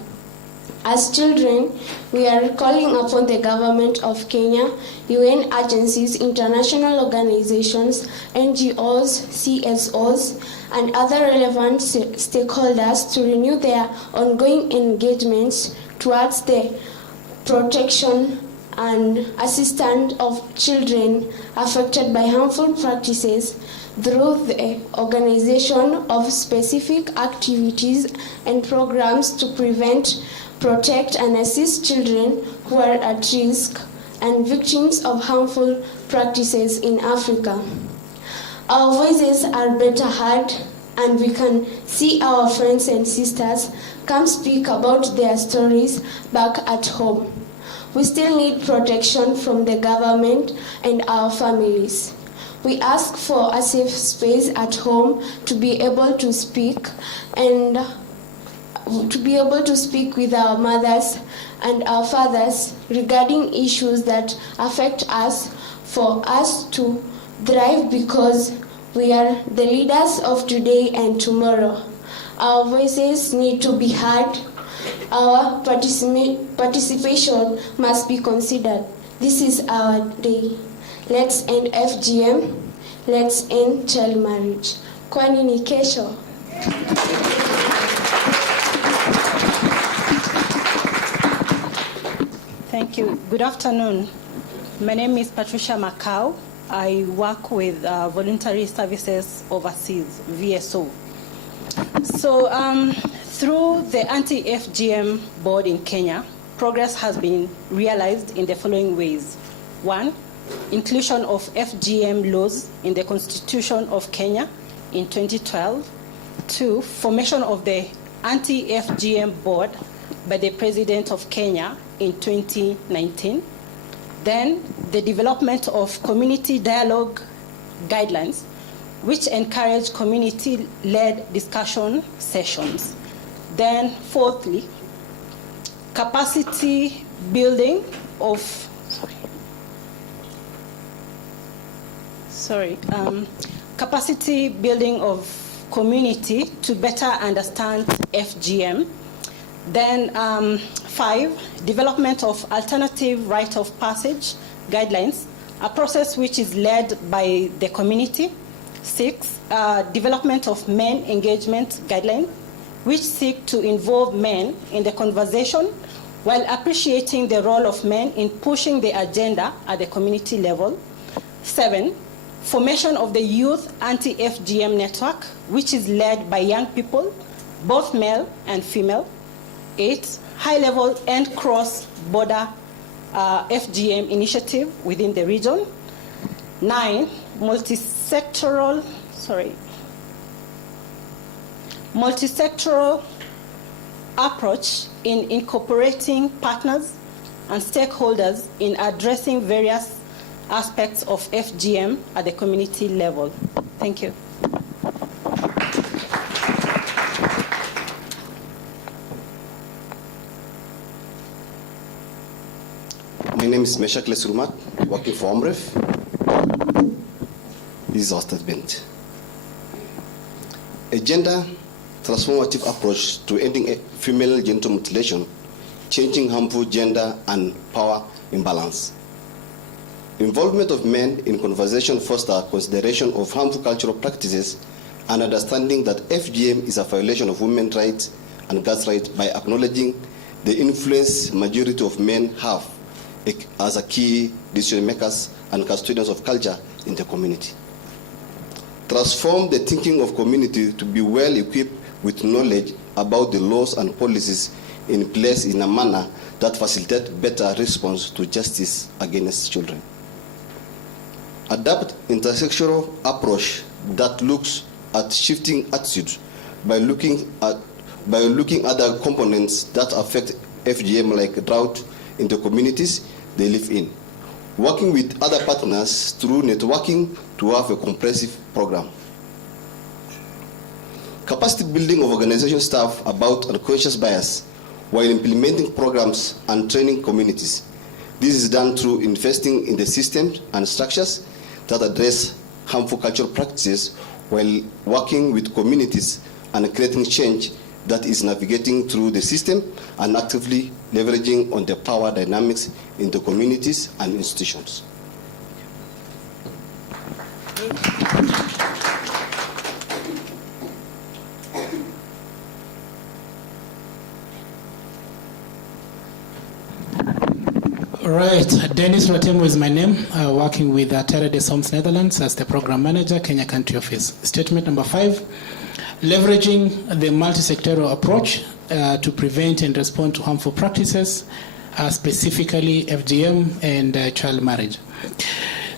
As children, we are calling upon the government of Kenya, UN agencies, international organizations, NGOs, CSOs, and other relevant stakeholders to renew their ongoing engagements towards the protection and assistance of children affected by harmful practices through the organization of specific activities and programs to prevent, protect, and assist children who are at risk and victims of harmful practices in Africa. Our voices are better heard, and we can see our friends and sisters come speak about their stories back at home. We still need protection from the government and our families. We ask for a safe space at home to be able to speak and to be able to speak with our mothers and our fathers regarding issues that affect us, for us to thrive, because we are the leaders of today and tomorrow. Our voices need to be heard. Our participation must be considered. This is our day. Let's end FGM. Let's end child marriage. Kwani ni kesho. Thank you. Good afternoon. My name is Patricia Macau. I work with Voluntary Services Overseas, VSO. So through the Anti-FGM Board in Kenya, progress has been realized in the following ways. 1, inclusion of FGM laws in the Constitution of Kenya in 2012. 2, formation of the Anti-FGM Board by the President of Kenya in 2019. Then the development of community dialogue guidelines, which encourage community-led discussion sessions. Then fourthly, capacity building of community to better understand FGM. Then 5, development of alternative rite of passage guidelines, a process which is led by the community. 6, development of men engagement guidelines, which seek to involve men in the conversation while appreciating the role of men in pushing the agenda at the community level. 7, formation of the Youth Anti-FGM Network, which is led by young people, both male and female. 8, high-level and cross-border FGM initiative within the region. 9, multi-sectoral approach in incorporating partners and stakeholders in addressing various aspects of FGM at the community level. Thank you. My name is Meshak Lesurumat, working for OMREF. This is our statement. a gender transformative approach to ending female genital mutilation, changing harmful gender and power imbalance. Involvement of men in conversation fosters consideration of harmful cultural practices and understanding that FGM is a violation of women's rights and girls' rights by acknowledging the influence majority of men have as a key decision makers and custodians of culture in the community. Transform the thinking of community to be well equipped with knowledge about the laws and policies in place in a manner that facilitates better response to justice against children. Adopt intersectional approach that looks at shifting attitudes by looking at other components that affect FGM, like drought in the communities they live in. Working with other partners through networking to have a comprehensive program. Capacity building of organization staff about unconscious bias while implementing programs and training communities. This is done through investing in the systems and structures that address harmful cultural practices while working with communities and creating change that is navigating through the system and actively leveraging on the power dynamics in the communities and institutions. Right, Dennis Ratemo is my name, working with Terre des Hommes Netherlands as the Program Manager, Kenya Country Office. Statement number 5, leveraging the multi-sectoral approach to prevent and respond to harmful practices, specifically FGM and child marriage.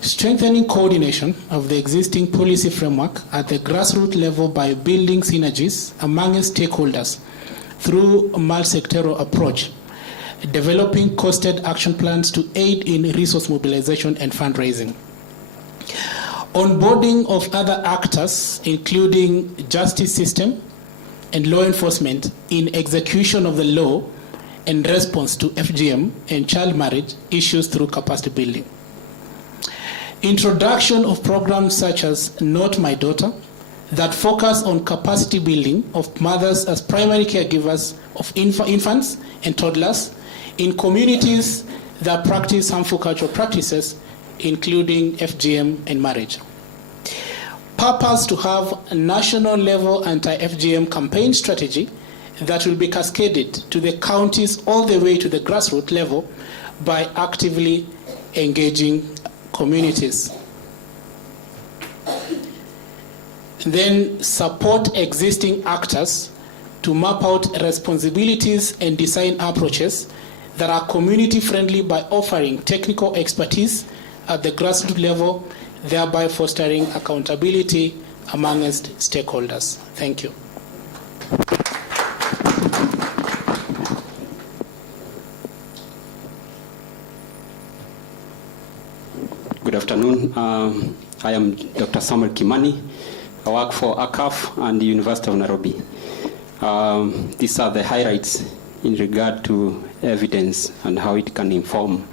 Strengthening coordination of the existing policy framework at the grassroots level by building synergies among stakeholders through a multi-sectoral approach. Developing costed action plans to aid in resource mobilization and fundraising. Onboarding of other actors, including justice system and law enforcement, in execution of the law and response to FGM and child marriage issues through capacity building. Introduction of programs such as Not My Daughter that focus on capacity building of mothers as primary caregivers of infants and toddlers in communities that practice harmful cultural practices, including FGM and marriage. Purpose to have a national level anti-FGM campaign strategy that will be cascaded to the counties all the way to the grassroots level by actively engaging communities. Then support existing actors to map out responsibilities and design approaches that are community friendly by offering technical expertise at the grassroots level, thereby fostering accountability amongst stakeholders. Thank you. Good afternoon. I am Dr. Samuel Kimani. I work for ACAF and the University of Nairobi. These are the highlights in regard to evidence and how it can inform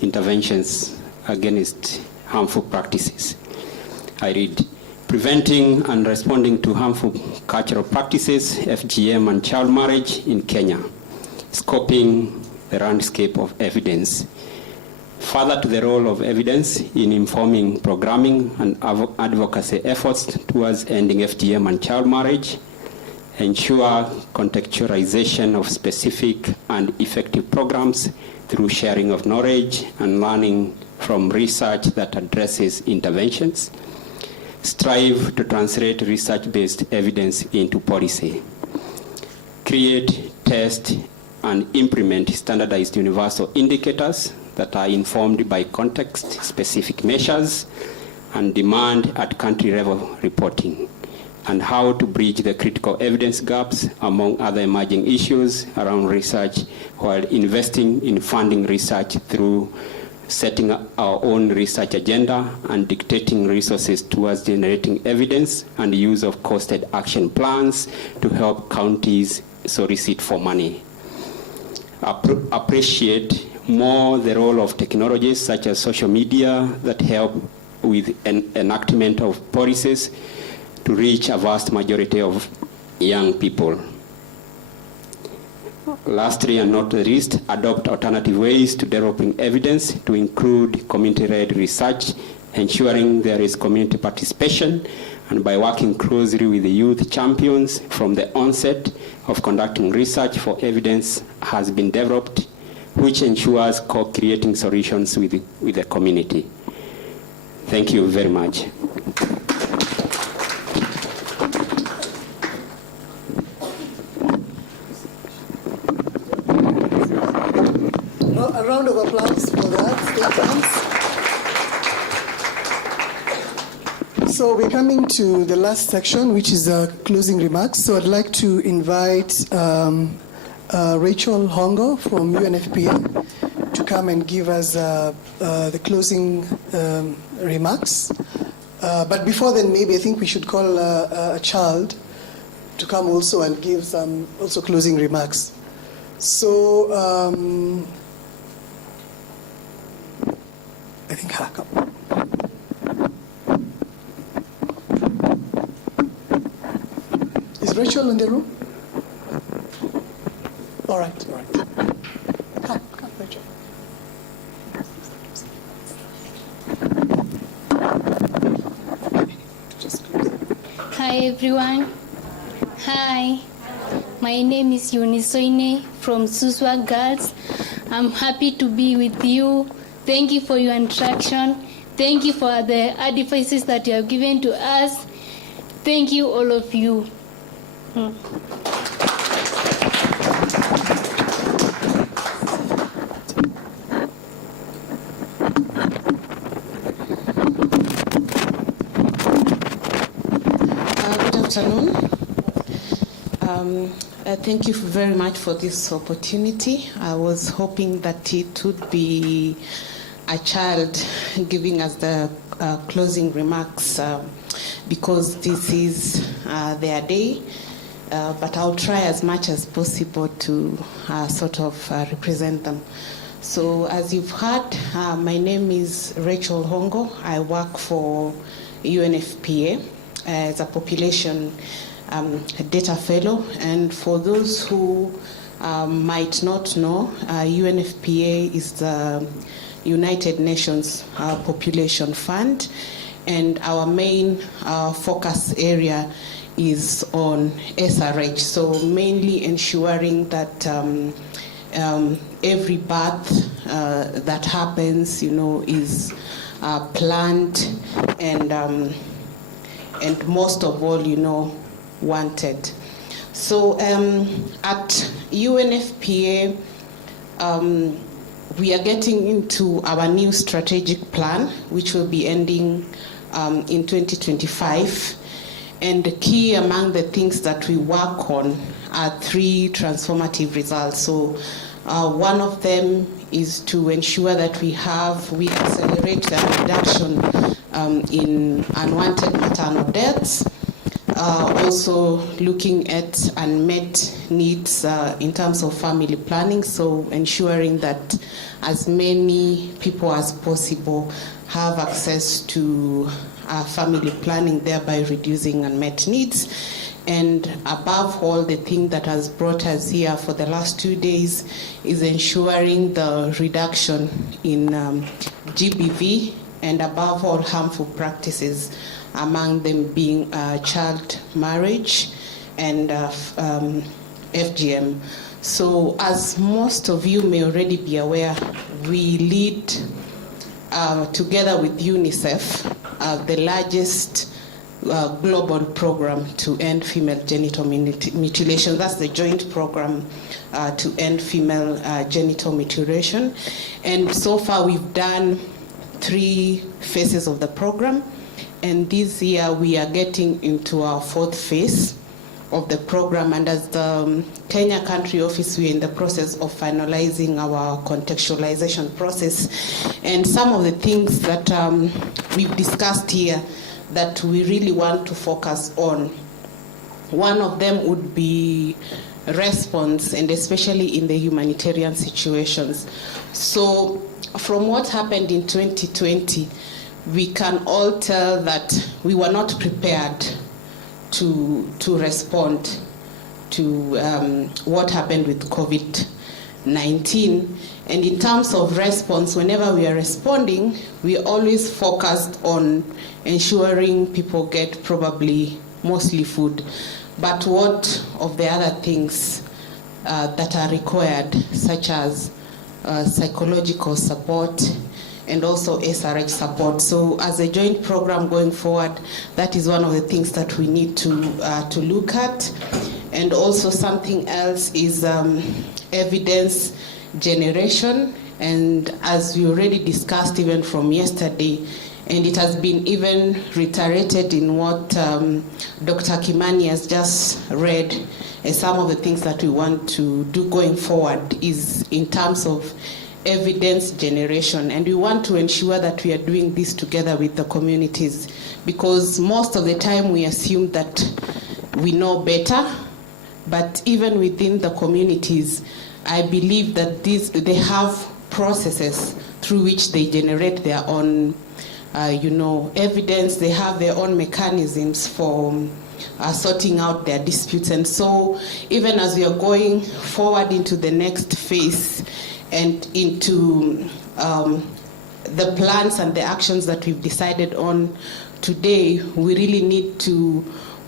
interventions against harmful practices. I read, preventing and responding to harmful cultural practices, FGM and child marriage in Kenya, scoping the landscape of evidence. Further to the role of evidence in informing programming and advocacy efforts towards ending FGM and child marriage, ensure contextualization of specific and effective programs through sharing of knowledge and learning from research that addresses interventions, strive to translate research-based evidence into policy, create, test, and implement standardized universal indicators that are informed by context-specific measures and demand at country level reporting, and how to bridge the critical evidence gaps among other emerging issues around research while investing in funding research through setting up our own research agenda and dictating resources towards generating evidence and the use of costed action plans to help counties solicit for money. Appreciate more the role of technologies such as social media that help with enactment of policies to reach a vast majority of young people. Lastly and not least, adopt alternative ways to developing evidence to include community-led research, ensuring there is community participation, and by working closely with the youth champions from the onset of conducting research for evidence has been developed, which ensures co-creating solutions with the community. Thank you very much. A round of applause for that statement. So we're coming to the last section, which is closing remarks. So I'd like to invite Rachel Hongo from Unfpa to come and give us the closing remarks. But before then, maybe I think we should call a child to come also and give some also closing remarks. So I think come. Is Rachel in the room? All right, all right. Come, Rachel. Hi, everyone. Hi. My name is Unisoine from Suswa Girls. I'm happy to be with you. Thank you for your instruction. Thank you for the advices that you have given to us. Thank you, all of you. Good afternoon. Thank you very much for this opportunity. I was hoping that it would be a child giving us the closing remarks because this is their day. But I'll try as much as possible to sort of represent them. So as you've heard, my name is Rachel Hongo. I work for UNFPA as a population data fellow. And for those who might not know, UNFPA is the United Nations Population Fund, and our main focus area is on SRH, so mainly ensuring that every birth that happens, is planned and most of all, wanted. So at UNFPA, we are getting into our new strategic plan, which will be ending in 2025. And the key among the things that we work on are 3 transformative results. So one of them is to ensure that we accelerate the reduction in unwanted maternal deaths. Also looking at unmet needs in terms of family planning, so ensuring that as many people as possible have access to family planning, thereby reducing unmet needs. And above all, the thing that has brought us here for the last 2 days is ensuring the reduction in GBV and above all harmful practices, among them being child marriage and FGM. So as most of you may already be aware, we lead together with UNICEF the largest global program to end female genital mutilation. That's the joint program to end female genital mutilation. And so far we've done 3 phases of the program. And this year we are getting into our 4th phase of the program. And as the Kenya country office, we're in the process of finalizing our contextualization process. And some of the things that we've discussed here that we really want to focus on, one of them would be response, and especially in the humanitarian situations. So from what happened in 2020, we can all tell that we were not prepared to respond to what happened with COVID-19. And in terms of response, whenever we are responding, we always focused on ensuring people get probably mostly food. But what of the other things that are required, such as psychological support and also SRH support? So as a joint program going forward, that is one of the things that we need to look at. And also something else is evidence generation, and as we already discussed even from yesterday, and it has been even reiterated in what Dr. Kimani has just read, some of the things that we want to do going forward is in terms of evidence generation, and we want to ensure that we are doing this together with the communities, because most of the time we assume that we know better, but even within the communities, I believe that they have processes through which they generate their own, evidence. They have their own mechanisms for sorting out their disputes. And so even as we are going forward into the next phase and into the plans and the actions that we've decided on today, we really need to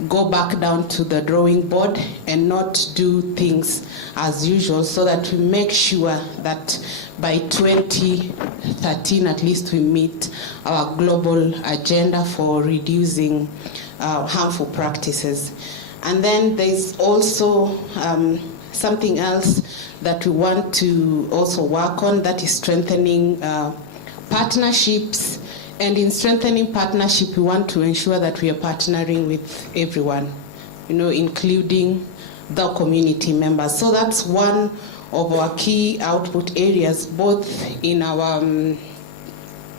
go back down to the drawing board and not do things as usual, so that we make sure that by 2013 at least we meet our global agenda for reducing harmful practices. And then there's also something else that we want to also work on, that is strengthening partnerships. And in strengthening partnership, we want to ensure that we are partnering with everyone, including the community members. So that's one of our key output areas, both in our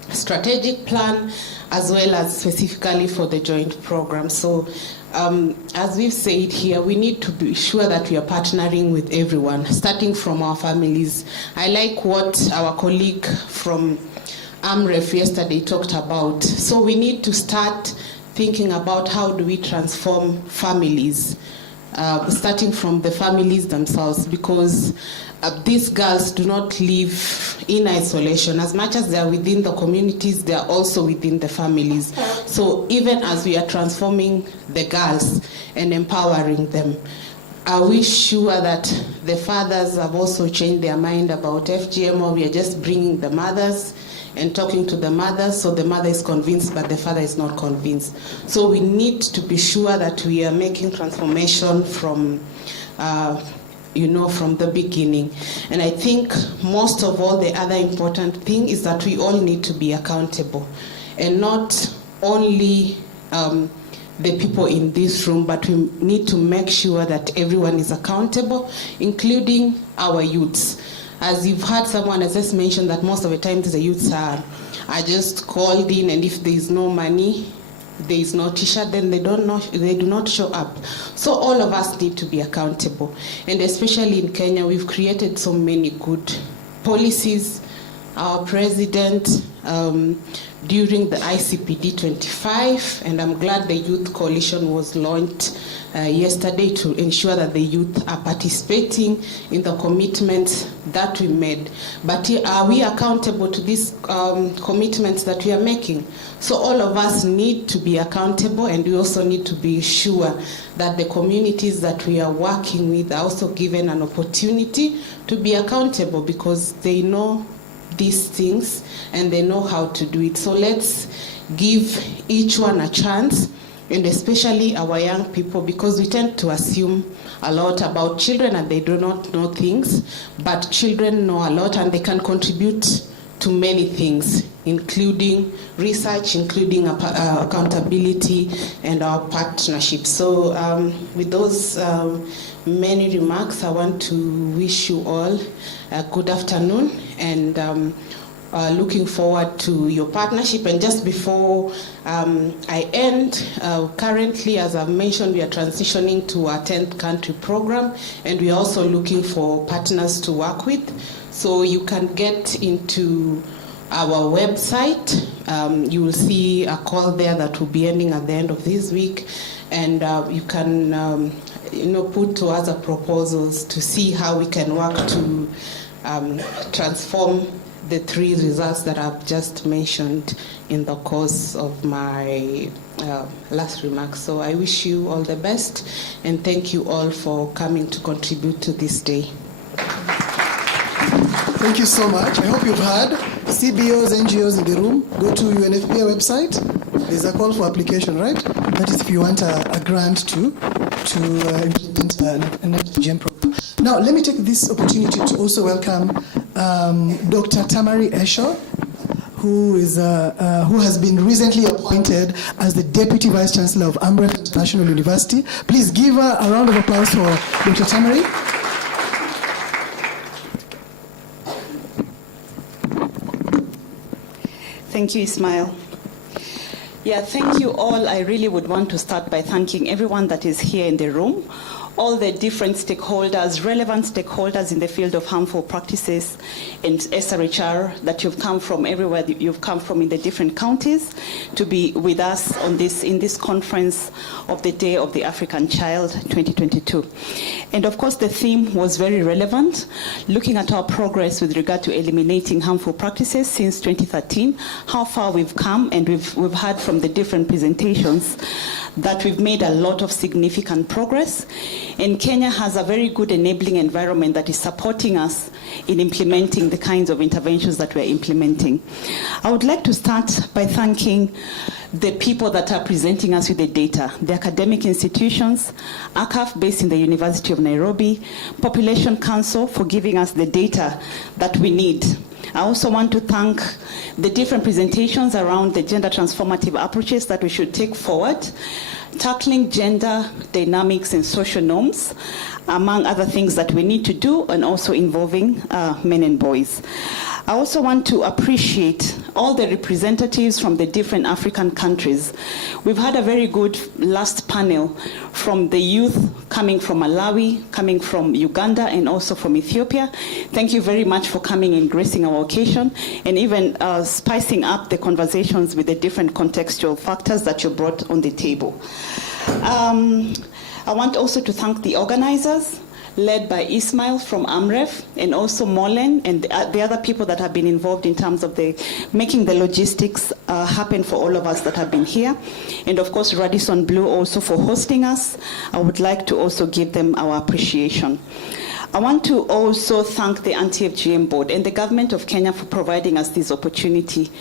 strategic plan as well as specifically for the joint program. So as we've said here, we need to be sure that we are partnering with everyone, starting from our families. I like what our colleague from AMREF yesterday talked about. So we need to start thinking about how do we transform families, starting from the families themselves, because these girls do not live in isolation. As much as they are within the communities, they are also within the families. So even as we are transforming the girls and empowering them, are we sure that the fathers have also changed their mind about FGM, or we are just bringing the mothers and talking to the mother, so the mother is convinced but the father is not convinced? So we need to be sure that we are making transformation from from the beginning. And I think most of all, the other important thing is that we all need to be accountable, and not only the people in this room, but we need to make sure that everyone is accountable, including our youths. As you've heard, someone has just mentioned that most of the times the youths are just called in, and if there is no money, there is no t-shirt, then they do not show up. So all of us need to be accountable. And especially in Kenya, we've created so many good policies. Our president, during the ICPD 25, and I'm glad the Youth Coalition was launched yesterday to ensure that the youth are participating in the commitments that we made. But are we accountable to these commitments that we are making? So all of us need to be accountable, and we also need to be sure that the communities that we are working with are also given an opportunity to be accountable, because they know these things and they know how to do it. So let's give each one a chance, and especially our young people, because we tend to assume a lot about children and they do not know things, but children know a lot and they can contribute to many things, including research, including accountability and our partnerships. So with those many remarks, I want to wish you all a good afternoon, and looking forward to your partnership. And just before I end, currently, as I've mentioned, we are transitioning to our 10th country program, and we are also looking for partners to work with. So you can get into our website. You will see a call there that will be ending at the end of this week, and you can put to other proposals to see how we can work to transform the 3 results that I've just mentioned in the course of my last remarks. So I wish you all the best, and thank you all for coming to contribute to this day. Thank you so much. I hope you've heard. CBOs, NGOs in the room, go to Unfpa website. There's a call for application, right? That is if you want a grant to implement an FGM program. Now, let me take this opportunity to also welcome Dr. Tamari Esho, who has been recently appointed as the Deputy Vice Chancellor of Amref International University. Please give her a round of applause for Dr. Tamari. Thank you, Ismail. Yeah, thank you all. I really would want to start by thanking everyone that is here in the room, all the different stakeholders, relevant stakeholders in the field of harmful practices and SRHR that you've come from everywhere that you've come from in the different counties to be with us on in this conference of the Day of the African Child 2022. And of course, the theme was very relevant, looking at our progress with regard to eliminating harmful practices since 2013, how far we've come, and we've heard from the different presentations that we've made a lot of significant progress. And Kenya has a very good enabling environment that is supporting us in implementing the kinds of interventions that we're implementing. I would like to start by thanking the people that are presenting us with the data, the academic institutions, ACAF based in the University of Nairobi, Population Council for giving us the data that we need. I also want to thank the different presentations around the gender transformative approaches that we should take forward, tackling gender dynamics and social norms, among other things that we need to do, and also involving men and boys. I also want to appreciate all the representatives from the different African countries. We've had a very good last panel from the youth coming from Malawi, coming from Uganda, and also from Ethiopia. Thank you very much for coming and gracing our occasion, and even spicing up the conversations with the different contextual factors that you brought on the table. I want also to thank the organizers, led by Ismail from AMREF, and also Molen and the other people that have been involved in terms of making the logistics happen for all of us that have been here. And of course, Radisson Blu also for hosting us. I would like to also give them our appreciation. I want to also thank the Anti-FGM Board and the government of Kenya for providing us this opportunity.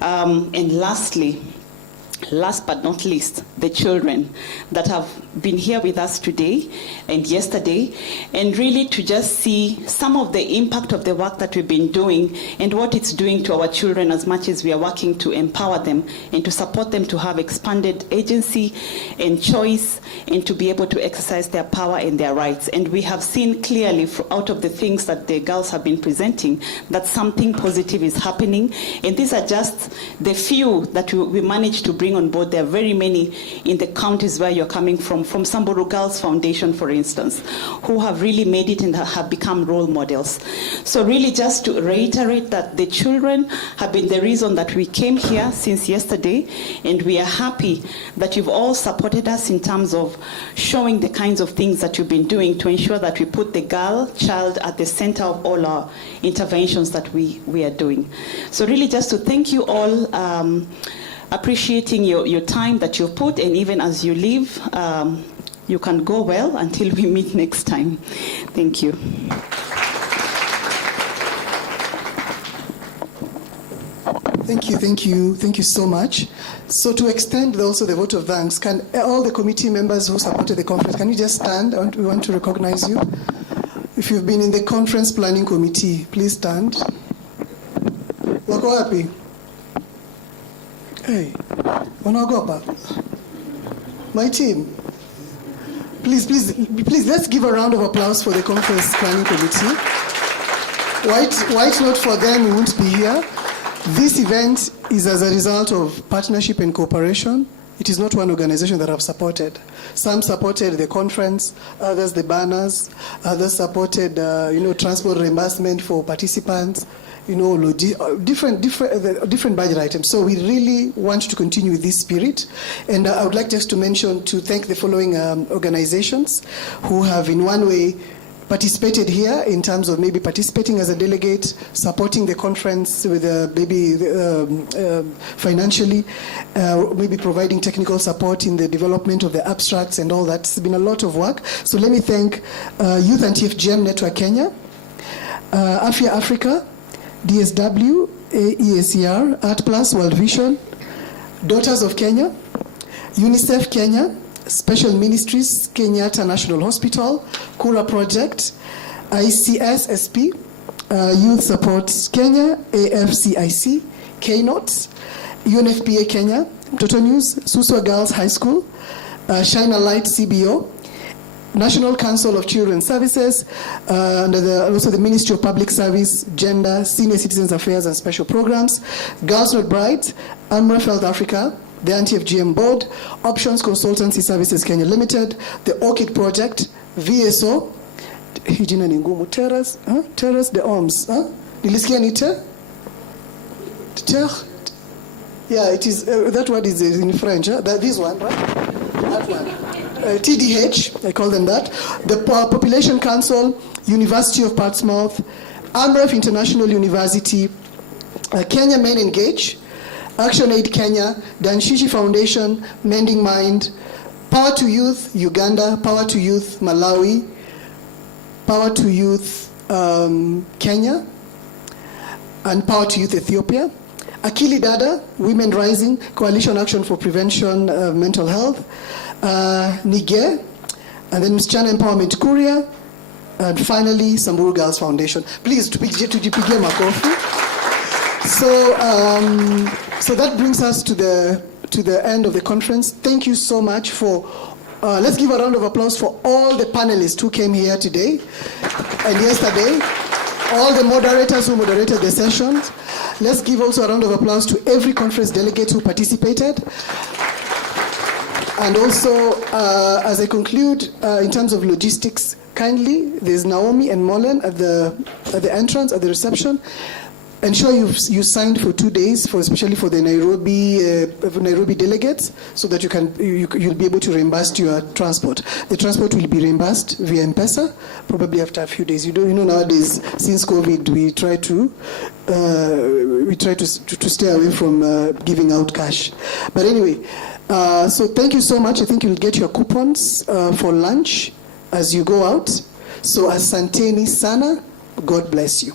And last but not least, the children that have been here with us today and yesterday, and really to just see some of the impact of the work that we've been doing and what it's doing to our children as much as we are working to empower them and to support them to have expanded agency and choice and to be able to exercise their power and their rights. And we have seen clearly out of the things that the girls have been presenting that something positive is happening. And these are just the few that we managed to bring on board. There are very many in the counties where you're coming from Samburu Girls Foundation, for instance, who have really made it and have become role models. So really just to reiterate that the children have been the reason that we came here since yesterday, and we are happy that you've all supported us in terms of showing the kinds of things that you've been doing to ensure that we put the child at the center of all our interventions that we are doing. So really just to thank you all, appreciating your time that you've put, and even as you leave, you can go well until we meet next time. Thank you. Thank you so much. So to extend also the vote of thanks, can all the committee members who supported the conference, can you just stand? We want to recognize you. If you've been in the conference planning committee, please stand. Wako wapi? Hey, wanaogopa? My team. Please, let's give a round of applause for the conference planning committee. White note for them, we won't be here. This event is as a result of partnership and cooperation. it is not one organization that I've supported. Some supported the conference, others the banners, others supported, transport reimbursement for participants, different budget items. So we really want to continue with this spirit. And I would like just to thank the following organizations who have in one way participated here in terms of maybe participating as a delegate, supporting the conference with maybe financially, maybe providing technical support in the development of the abstracts and all that. It's been a lot of work. So let me thank Youth Anti-Fgm Network Kenya, Afya Africa, DSW, EACR, Art Plus, World Vision, Daughters of Kenya, UNICEF Kenya, Special Ministries, Kenyatta National Hospital, Kura Project, ICSSP, Youth Support Kenya, AFCIC, KNOT, Unfpa Kenya, Mtoto News, Suswa Girls High School, Shine a Light CBO, National Council of Children's Services, under also the Ministry of Public Service, Gender, Senior Citizens Affairs and Special Programs, Girls Not Brides, Amref Health Africa, the Anti-FGM Board, Options Consultancy Services Kenya Limited, the Orchid Project, VSO, Hijina Ningumu, Terrace de Oms, Nilisikia Nite? Yeah, it is, that word is in French, this one, right? That one. TDH, I call them that. The Population Council, University of Portsmouth, Amref International University, Kenya Men Engage, ActionAid Kenya, Danshishi Foundation, Mending Mind, Power to Youth Uganda, Power to Youth Malawi, Power to Youth Kenya, and Power to Youth Ethiopia. Akili Dada, Women Rising, Coalition Action for Prevention of Mental Health, Niger, and then Msichana Empowerment Korea, and finally Samburu Girls Foundation. Please, tujipige makofi. So that brings us to the end of the conference. Thank you so much for, let's give a round of applause for all the panelists who came here today and yesterday, all the moderators who moderated the sessions. Let's give also a round of applause to every conference delegate who participated. And also, as I conclude, in terms of logistics, kindly, there's Naomi and Molen at the entrance, at the reception. Ensure you signed for 2 days, especially for the Nairobi delegates, so that you'll be able to reimburse your transport. The transport will be reimbursed via M-Pesa, probably after a few days. Nowadays, since COVID, we try to stay away from giving out cash. But anyway, so thank you so much. I think you'll get your coupons for lunch as you go out. So asanteni sana. God bless you.